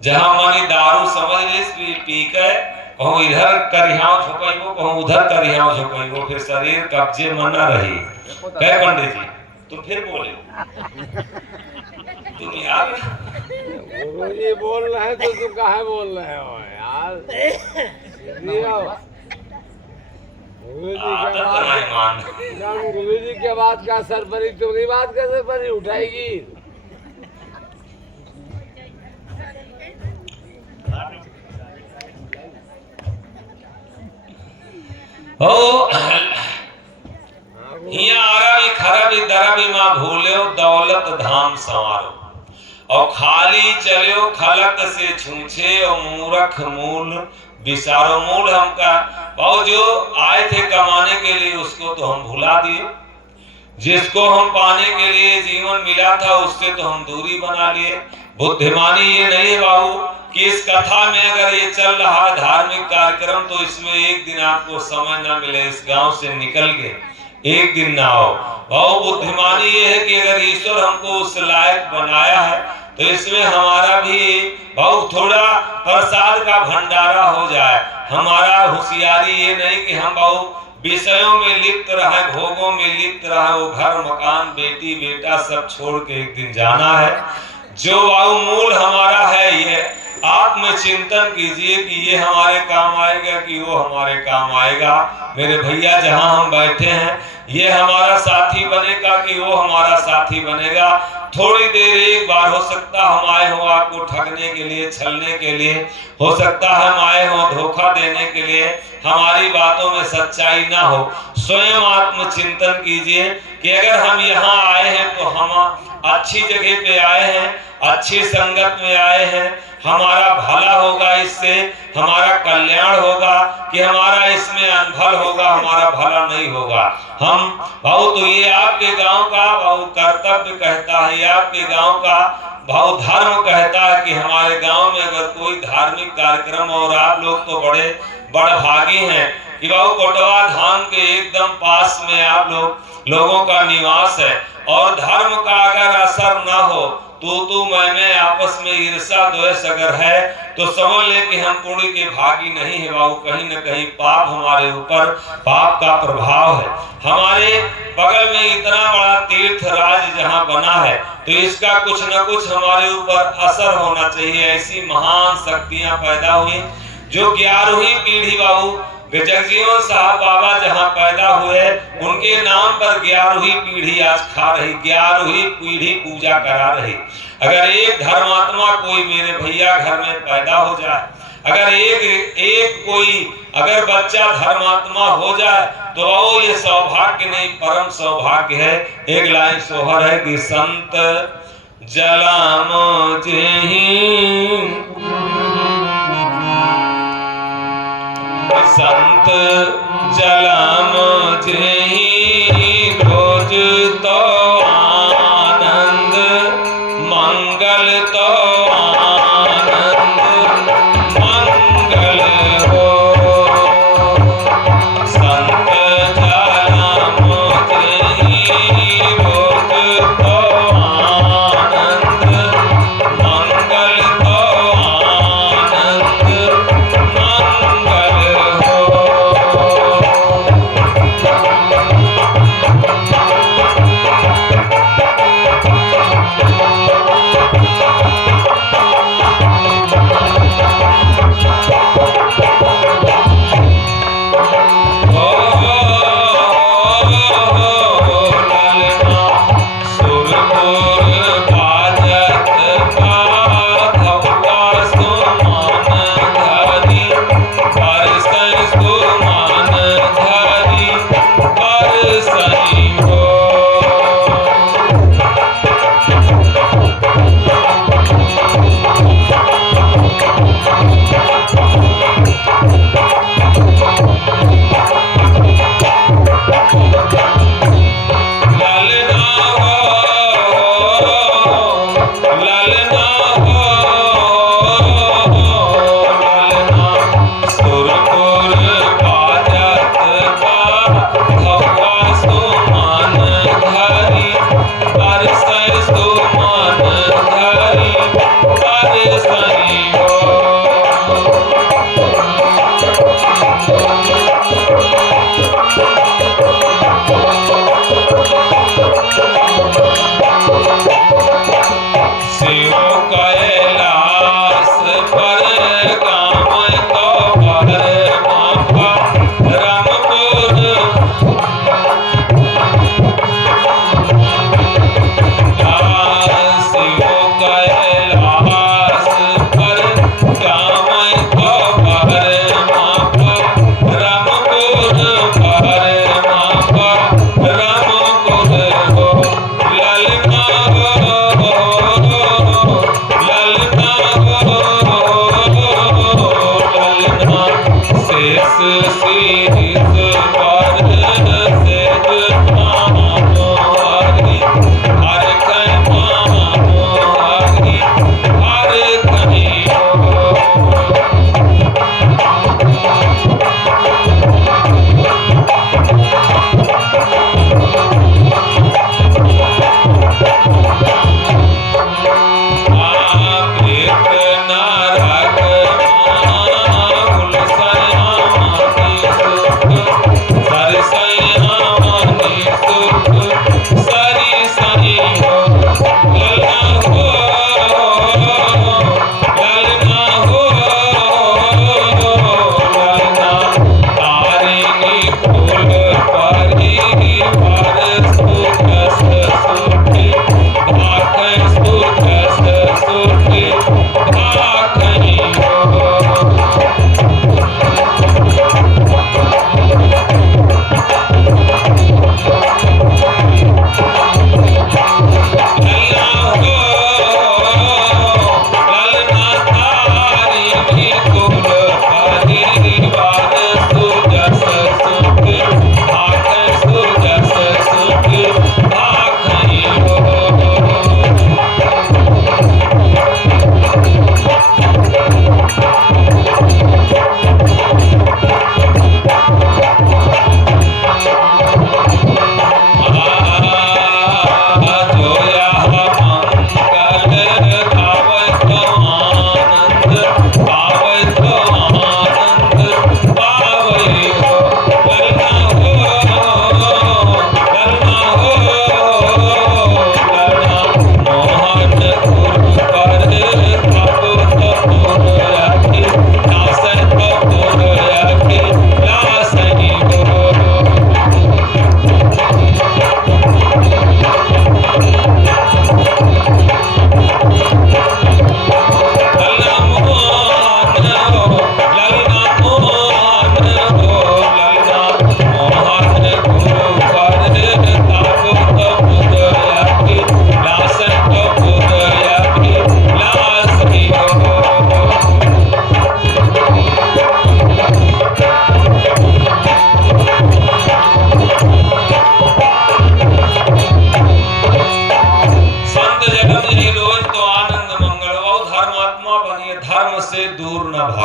जहां मनी दारू समझ लिस पी के कहूँ इधर करिहाव झोंकइबो, कहूँ उधर करिहाव झोंकइबो, फिर शरीर कब्जे में न रही। कहे पंडित जी तुम फिर बोले, तुम यार गुरुजी बोल रहे हैं तो तुम काहे बोल रहे हो यार? गुरुजी के बात का असर पड़ी, तुम्हारी बात का असर पड़ी उठाएगी। दरबी मां भूल्यो दौलत धाम संवारो और खाली चलो खलक से छूछे और मूर्ख मूल विसारो। मूल हमका और जो आए थे कमाने के लिए उसको तो हम भुला दिए, जिसको हम पाने के लिए जीवन मिला था उससे तो हम दूरी बना लिए। बुद्धिमानी ये नहीं बाबू कि इस कथा में अगर ये चल रहा है धार्मिक कार्यक्रम तो इसमें एक दिन आपको समय ना मिले, इस गांव से निकल के एक दिन ना हो। बहुत बुद्धिमानी ये है कि अगर ईश्वर हमको उस लायक बनाया है तो इसमें हमारा भी बहुत थोड़ा प्रसाद का भंडारा हो जाए। हमारा होशियारी ये नहीं कि हम बहुत विषयों में लिप्त रहे, भोगों में लिप्त रहे, वो घर मकान बेटी बेटा सब छोड़ के एक दिन जाना है। जो वायु मूल हमारा है ये आत्मचिंतन कीजिए कि ये हमारे काम आएगा कि वो हमारे काम आएगा। मेरे भैया जहां हम बैठे हैं ये हमारा साथी बनेगा कि वो हमारा साथी बनेगा। थोड़ी देर एक बार हो सकता हम आए हो आपको ठगने के लिए, छलने के लिए, हो सकता है हम आए हो धोखा देने के लिए, हमारी बातों में सच्चाई ना हो। स्वयं आत्मचिंतन कीजिए कि अगर हम यहाँ आए हैं तो हम अच्छी जगह पे आए हैं, अच्छी संगत में आए हैं, हमारा भला होगा, इससे हमारा कल्याण होगा कि हमारा इसमें अनफल होगा, हमारा भला नहीं होगा। हम बहुत तो ये आपके गांव का बहुत कर्तव्य कहता है, ये आपके गांव का बहुत धर्म कहता है कि हमारे गांव में अगर कोई धार्मिक कार्यक्रम, और आप लोग तो बड़े बड़भागी हैं कि बहु कोटवा धाम के एकदम पास में आप लोगों का निवास है। और धर्म का अगर असर ना हो तू मैं आपस में ईर्ष्या द्वेष अगर है तो समझ ले कि हम पुण्य के भागी नहीं है बाबू। कहीं न कहीं पाप हमारे ऊपर, पाप का प्रभाव है। हमारे बगल में इतना बड़ा तीर्थ राज जहाँ बना है तो इसका कुछ न कुछ हमारे ऊपर असर होना चाहिए। ऐसी महान शक्तियां पैदा हुई जो 11वीं पीढ़ी बाबू जगजीवन साहब बाबा जहाँ पैदा हुए उनके नाम पर 11वीं पीढ़ी आज खा रही, 11वीं पीढ़ी पूजा करा रही। अगर एक धर्मात्मा कोई मेरे भैया घर में पैदा हो जाए, अगर एक कोई अगर बच्चा धर्मात्मा हो जाए तो वो ये सौभाग्य नहीं परम सौभाग्य है। एक लाइन सोहर है कि संत जलाम जेहि संत जलाम जेहि रोज तो आनंद मंगल तो आनंद मंगल हो। संत जलाम जेहि रोज तो आनंद मंगल तो आनंद मंगल हो। भगवान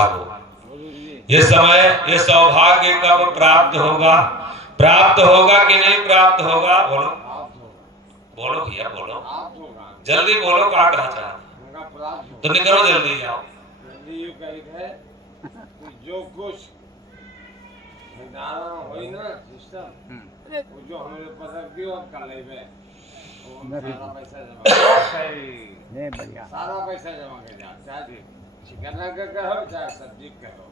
निहारो। ये समय, ये सौभाग्य कब प्राप्त होगा? प्राप्त होगा कि नहीं प्राप्त होगा? बोलो बोलो भैया, बोलो जल्दी बोलो, क्या कहना चाहते? तो निकलो जल्दी, जाओ। जो कुछ होई ना सिस्टम, वो जो हमें पता क्यों अब कर ले सारा पैसा जमा, बढ़िया सारा पैसा जमा कर जा, चाहे चिकन का कहो, चाहे सब्जी कहो,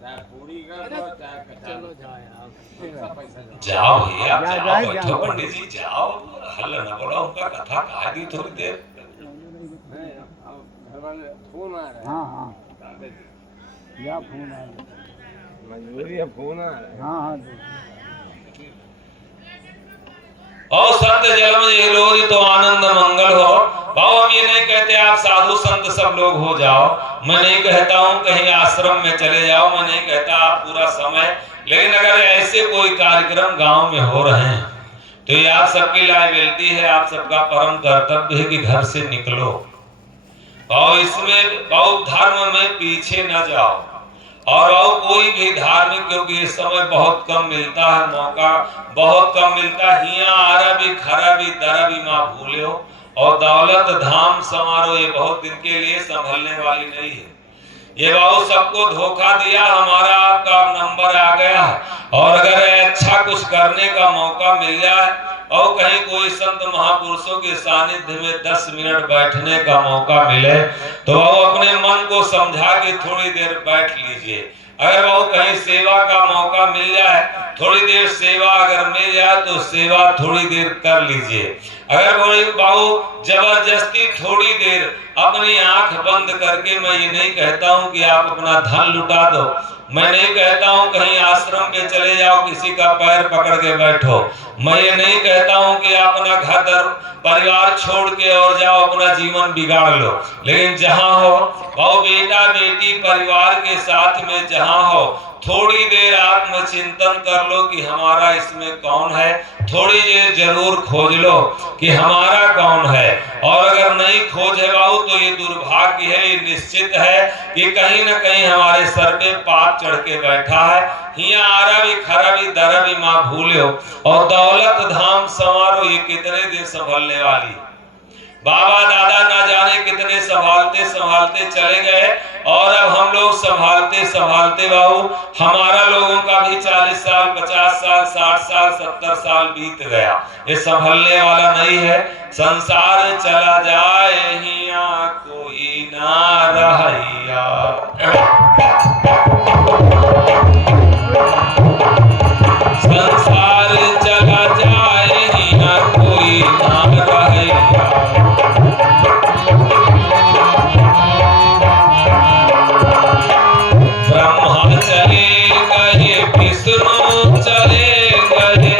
चाहे पूरी का कहो, चाहे कचौड़ी, सब पैसा जमा। जाओ भैया, जाओ, बैठो पंडित जी, जाओ, हल्ला ना बोलो, उनका कथा कहा दी थोड़ी देर। घर वाले फोन आ रहे हैं। हाँ हाँ या फोन आ मजबूरी है, फोन आ रहे हैं। हाँ हाँ और संत जन्म ये तो आनंद मंगल हो। भाव हम ये नहीं कहते आप साधु संत सब लोग हो जाओ, मैं नहीं कहता हूँ कहीं आश्रम में चले जाओ, मैं नहीं कहता आप पूरा समय, लेकिन अगर ऐसे कोई कार्यक्रम गांव में हो रहे हैं तो ये आप सबकी लायबिलिटी है, आप सबका परम कर्तव्य है कि घर से निकलो और इसमें बहुत धर्म में पीछे न जाओ, और कोई भी धार्मिक, क्योंकि इस समय बहुत कम मिलता है, मौका बहुत कम मिलता है। हिया आरा भी खरा भी दरा भी माँ भूले हो, और दौलत धाम समारोह ये बहुत दिन के लिए संभलने वाली नहीं है। ये बाबू सबको धोखा दिया, हमारा आपका नंबर आ गया है, और अगर अच्छा कुछ करने का मौका मिल जाए और कहीं कोई संत महापुरुषों के सानिध्य में 10 मिनट बैठने का मौका मिले तो वो अपने मन को समझा के थोड़ी देर बैठ लीजिए। अगर वो कहीं सेवा का मौका मिल जाए, थोड़ी देर सेवा अगर मिल जाए तो सेवा थोड़ी देर कर लीजिए। अगर बाबू जबरदस्ती थोड़ी देर अपनी आंख बंद करके, मैं ये नहीं कहता हूं कि आप अपना धन लुटा दो, मैं नहीं कहता हूं कहीं आश्रम पे चले जाओ किसी का पैर पकड़ के बैठो, मैं ये नहीं कहता हूं कि अपना घर परिवार छोड़ के और जाओ अपना जीवन बिगाड़ लो, लेकिन जहां हो वो बेटा बेटी परिवार के साथ में जहां हो, थोड़ी देर आत्मचिंतन कर लो कि हमारा इसमें कौन है, थोड़ी देर जरूर खोज लो कि हमारा कौन है। और अगर नहीं खोजे बाबू तो ये दुर्भाग्य है, ये निश्चित है कि कहीं ना कहीं हमारे सर पे पाप चढ़ के बैठा है। हिया आरा भी खरा भी दरा भी माँ भूले हो, और दौलत धाम समारोह ये कितने दिन संभलने वाली। बाबा दादा ना जाने कितने संभालते संभालते चले गए, और अब हम लोग संभालते संभालते बाबू हमारा लोगों का भी 40 साल 50 साल 60 साल 70 साल बीत गया। ये संभलने वाला नहीं है। संसार चला जाए हिया कोई ना रहिया, संसार चला जाए हिया कोई ना रहिया। ब्रह्मा चले गए, विष्णु चले गए,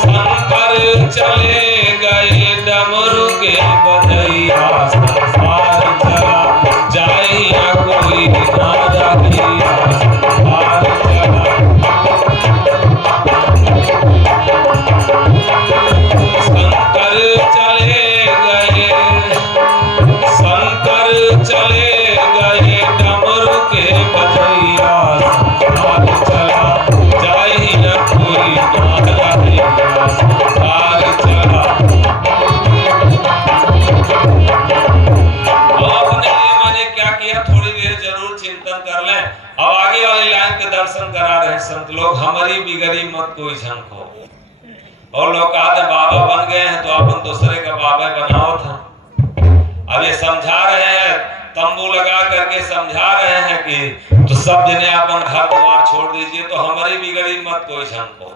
शंकर चले गए, डमरू के बजैया, संसार चला जाए या कोई ना रहिया, संसार चला। शंकर चले गए, शंकर चले गए, डमरू के बजैया, संसार चला जाए न कोई ना रहिया, संसार चला। आपने मैंने क्या किया, थोड़ी देर जरूर चिंतन कर लें। अब आगे वाली लाइन के दर्शन करा रहे संत लोग, हमारी बिगड़ी मत कोई झंको। और लोग कहते बाबा बन गए हैं तो अपन दूसरे का बाबा बनाओ था। अब ये समझा रहे हैं, तंबू लगा करके समझा रहे हैं कि तो सब जने अपन घर द्वार छोड़ दीजिए, तो हमारी बिगड़ी मत कोई झंको।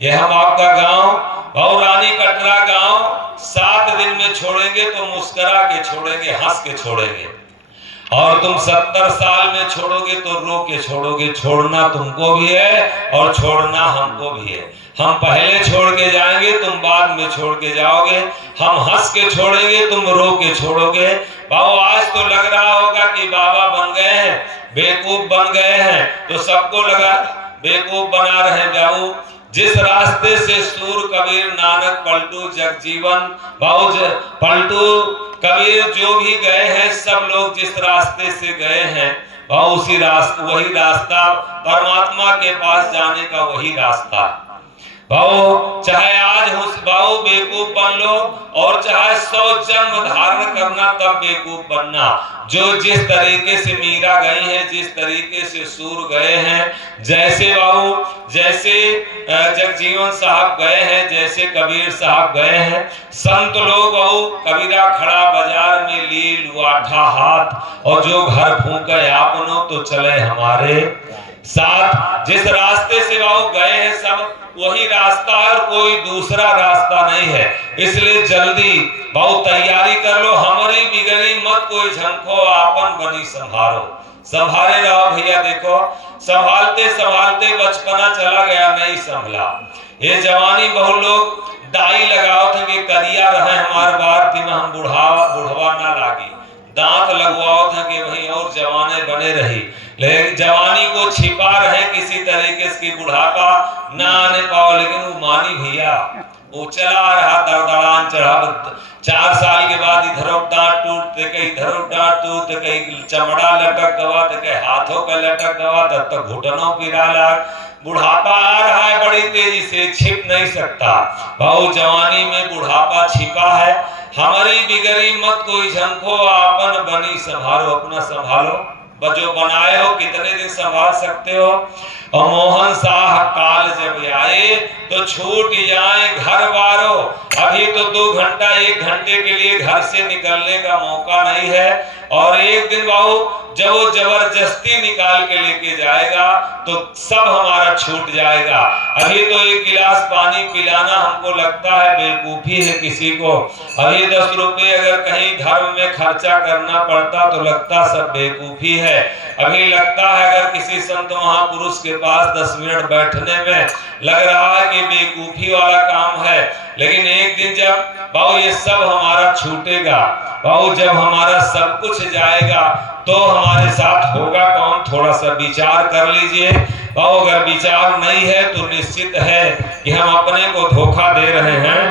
ये हम आपका गांव और रानी कटरा गांव 7 दिन में छोड़ेंगे तो मुस्कुरा के छोड़ेंगे, हंस के छोड़ेंगे, और तुम 70 साल में छोड़ोगे तो रो के छोड़ोगे। छोड़ना तुमको भी है और छोड़ना हमको भी है। हम पहले छोड़ के जाएंगे, तुम बाद में छोड़ के जाओगे। हम हंस के छोड़ेंगे, तुम रो के छोड़ोगे। बाबू आज तो लग रहा होगा कि बाबा बन गए हैं, बेवकूफ बन गए हैं, तो सबको लगा बेवकूफ बना रहे बाबू। जिस रास्ते से सूर कबीर नानक पलटू जगजीवन बाबू पलटू कबीर जो भी गए हैं, सब लोग जिस रास्ते से गए हैं और उसी रास्ता, वही रास्ता परमात्मा के पास जाने का वही रास्ता। भाऊ चाहे आज हो भाऊ बेवकूफ बन लो और चाहे 100 जन्म धारण करना तब बेवकूफ बनना। जो जिस तरीके से मीरा गई है, जिस तरीके से सूर गए हैं, जैसे बाबू जैसे जगजीवन साहब गए हैं, जैसे कबीर साहब गए हैं, संत लोग बाबू कबीरा खड़ा बाजार में ली लुआठा हाथ और जो घर फूंके आपनो तो चले हमारे साथ। जिस रास्ते से बाबू गए हैं सब वही रास्ता है और कोई दूसरा रास्ता नहीं है। इसलिए जल्दी बहुत तैयारी कर लो, हमारी बिगड़ी मत कोई झंखो आपन बनी संभारो। संभाले रहो भैया, देखो संभालते संभालते बचपना चला गया, नहीं संभला। ये जवानी बहुत लोग दाई लगाओ थे कि करिया रहे हमारे बार थी में हम बुढ़वा ना लागी, दांत लगवाओ था कि वही और जवाने बने रही, लेकिन जवानी को छिपा रहे किसी तरीके से बुढ़ापा ना आने पाओ। लेकिन वो मानी भैया, वो चला रहा दरदरान चढ़ा। 4 साल के बाद इधर डांट टूटते, कहीं इधर डांट टूटते, कहीं चमड़ा लटक गवा, तो कहीं हाथों का लटक गवा, तब तक घुटनों पिरा लाग। बुढ़ापा आ रहा है बड़ी तेजी से, छिप नहीं सकता। भाऊ जवानी में बुढ़ापा छिपा है। हमारी बिगड़ी मत कोई झंखो आपन बनी संभालो। अपना संभालो, जो बनाए हो कितने दिन संभाल सकते हो। और मोहन शाह काल जब आए तो छूट जाए घर वारो। अभी तो 2 घंटा 1 घंटे के लिए घर से निकलने का मौका नहीं है। और एक दिन बाबू जब वो जबरदस्ती निकाल के लेके जाएगा तो सब हमारा छूट जाएगा। अभी तो 1 गिलास पानी पिलाना हमको लगता है बेवकूफी है किसी को। अभी 10 रुपए अगर कहीं धर्म में खर्चा करना पड़ता तो लगता सब बेवकूफी है। अभी लगता है अगर किसी संत महापुरुष के पास 10 मिनट बैठने में लग रहा है कि बेवकूफी वाला काम है। लेकिन एक दिन जब बाबू ये सब हमारा छूटेगा, बाबू जब हमारा सब कुछ जाएगा तो हमारे साथ होगा कौन, थोड़ा सा विचार कर लीजिए। बाबू अगर विचार नहीं है तो निश्चित है कि हम अपने को धोखा दे रहे हैं।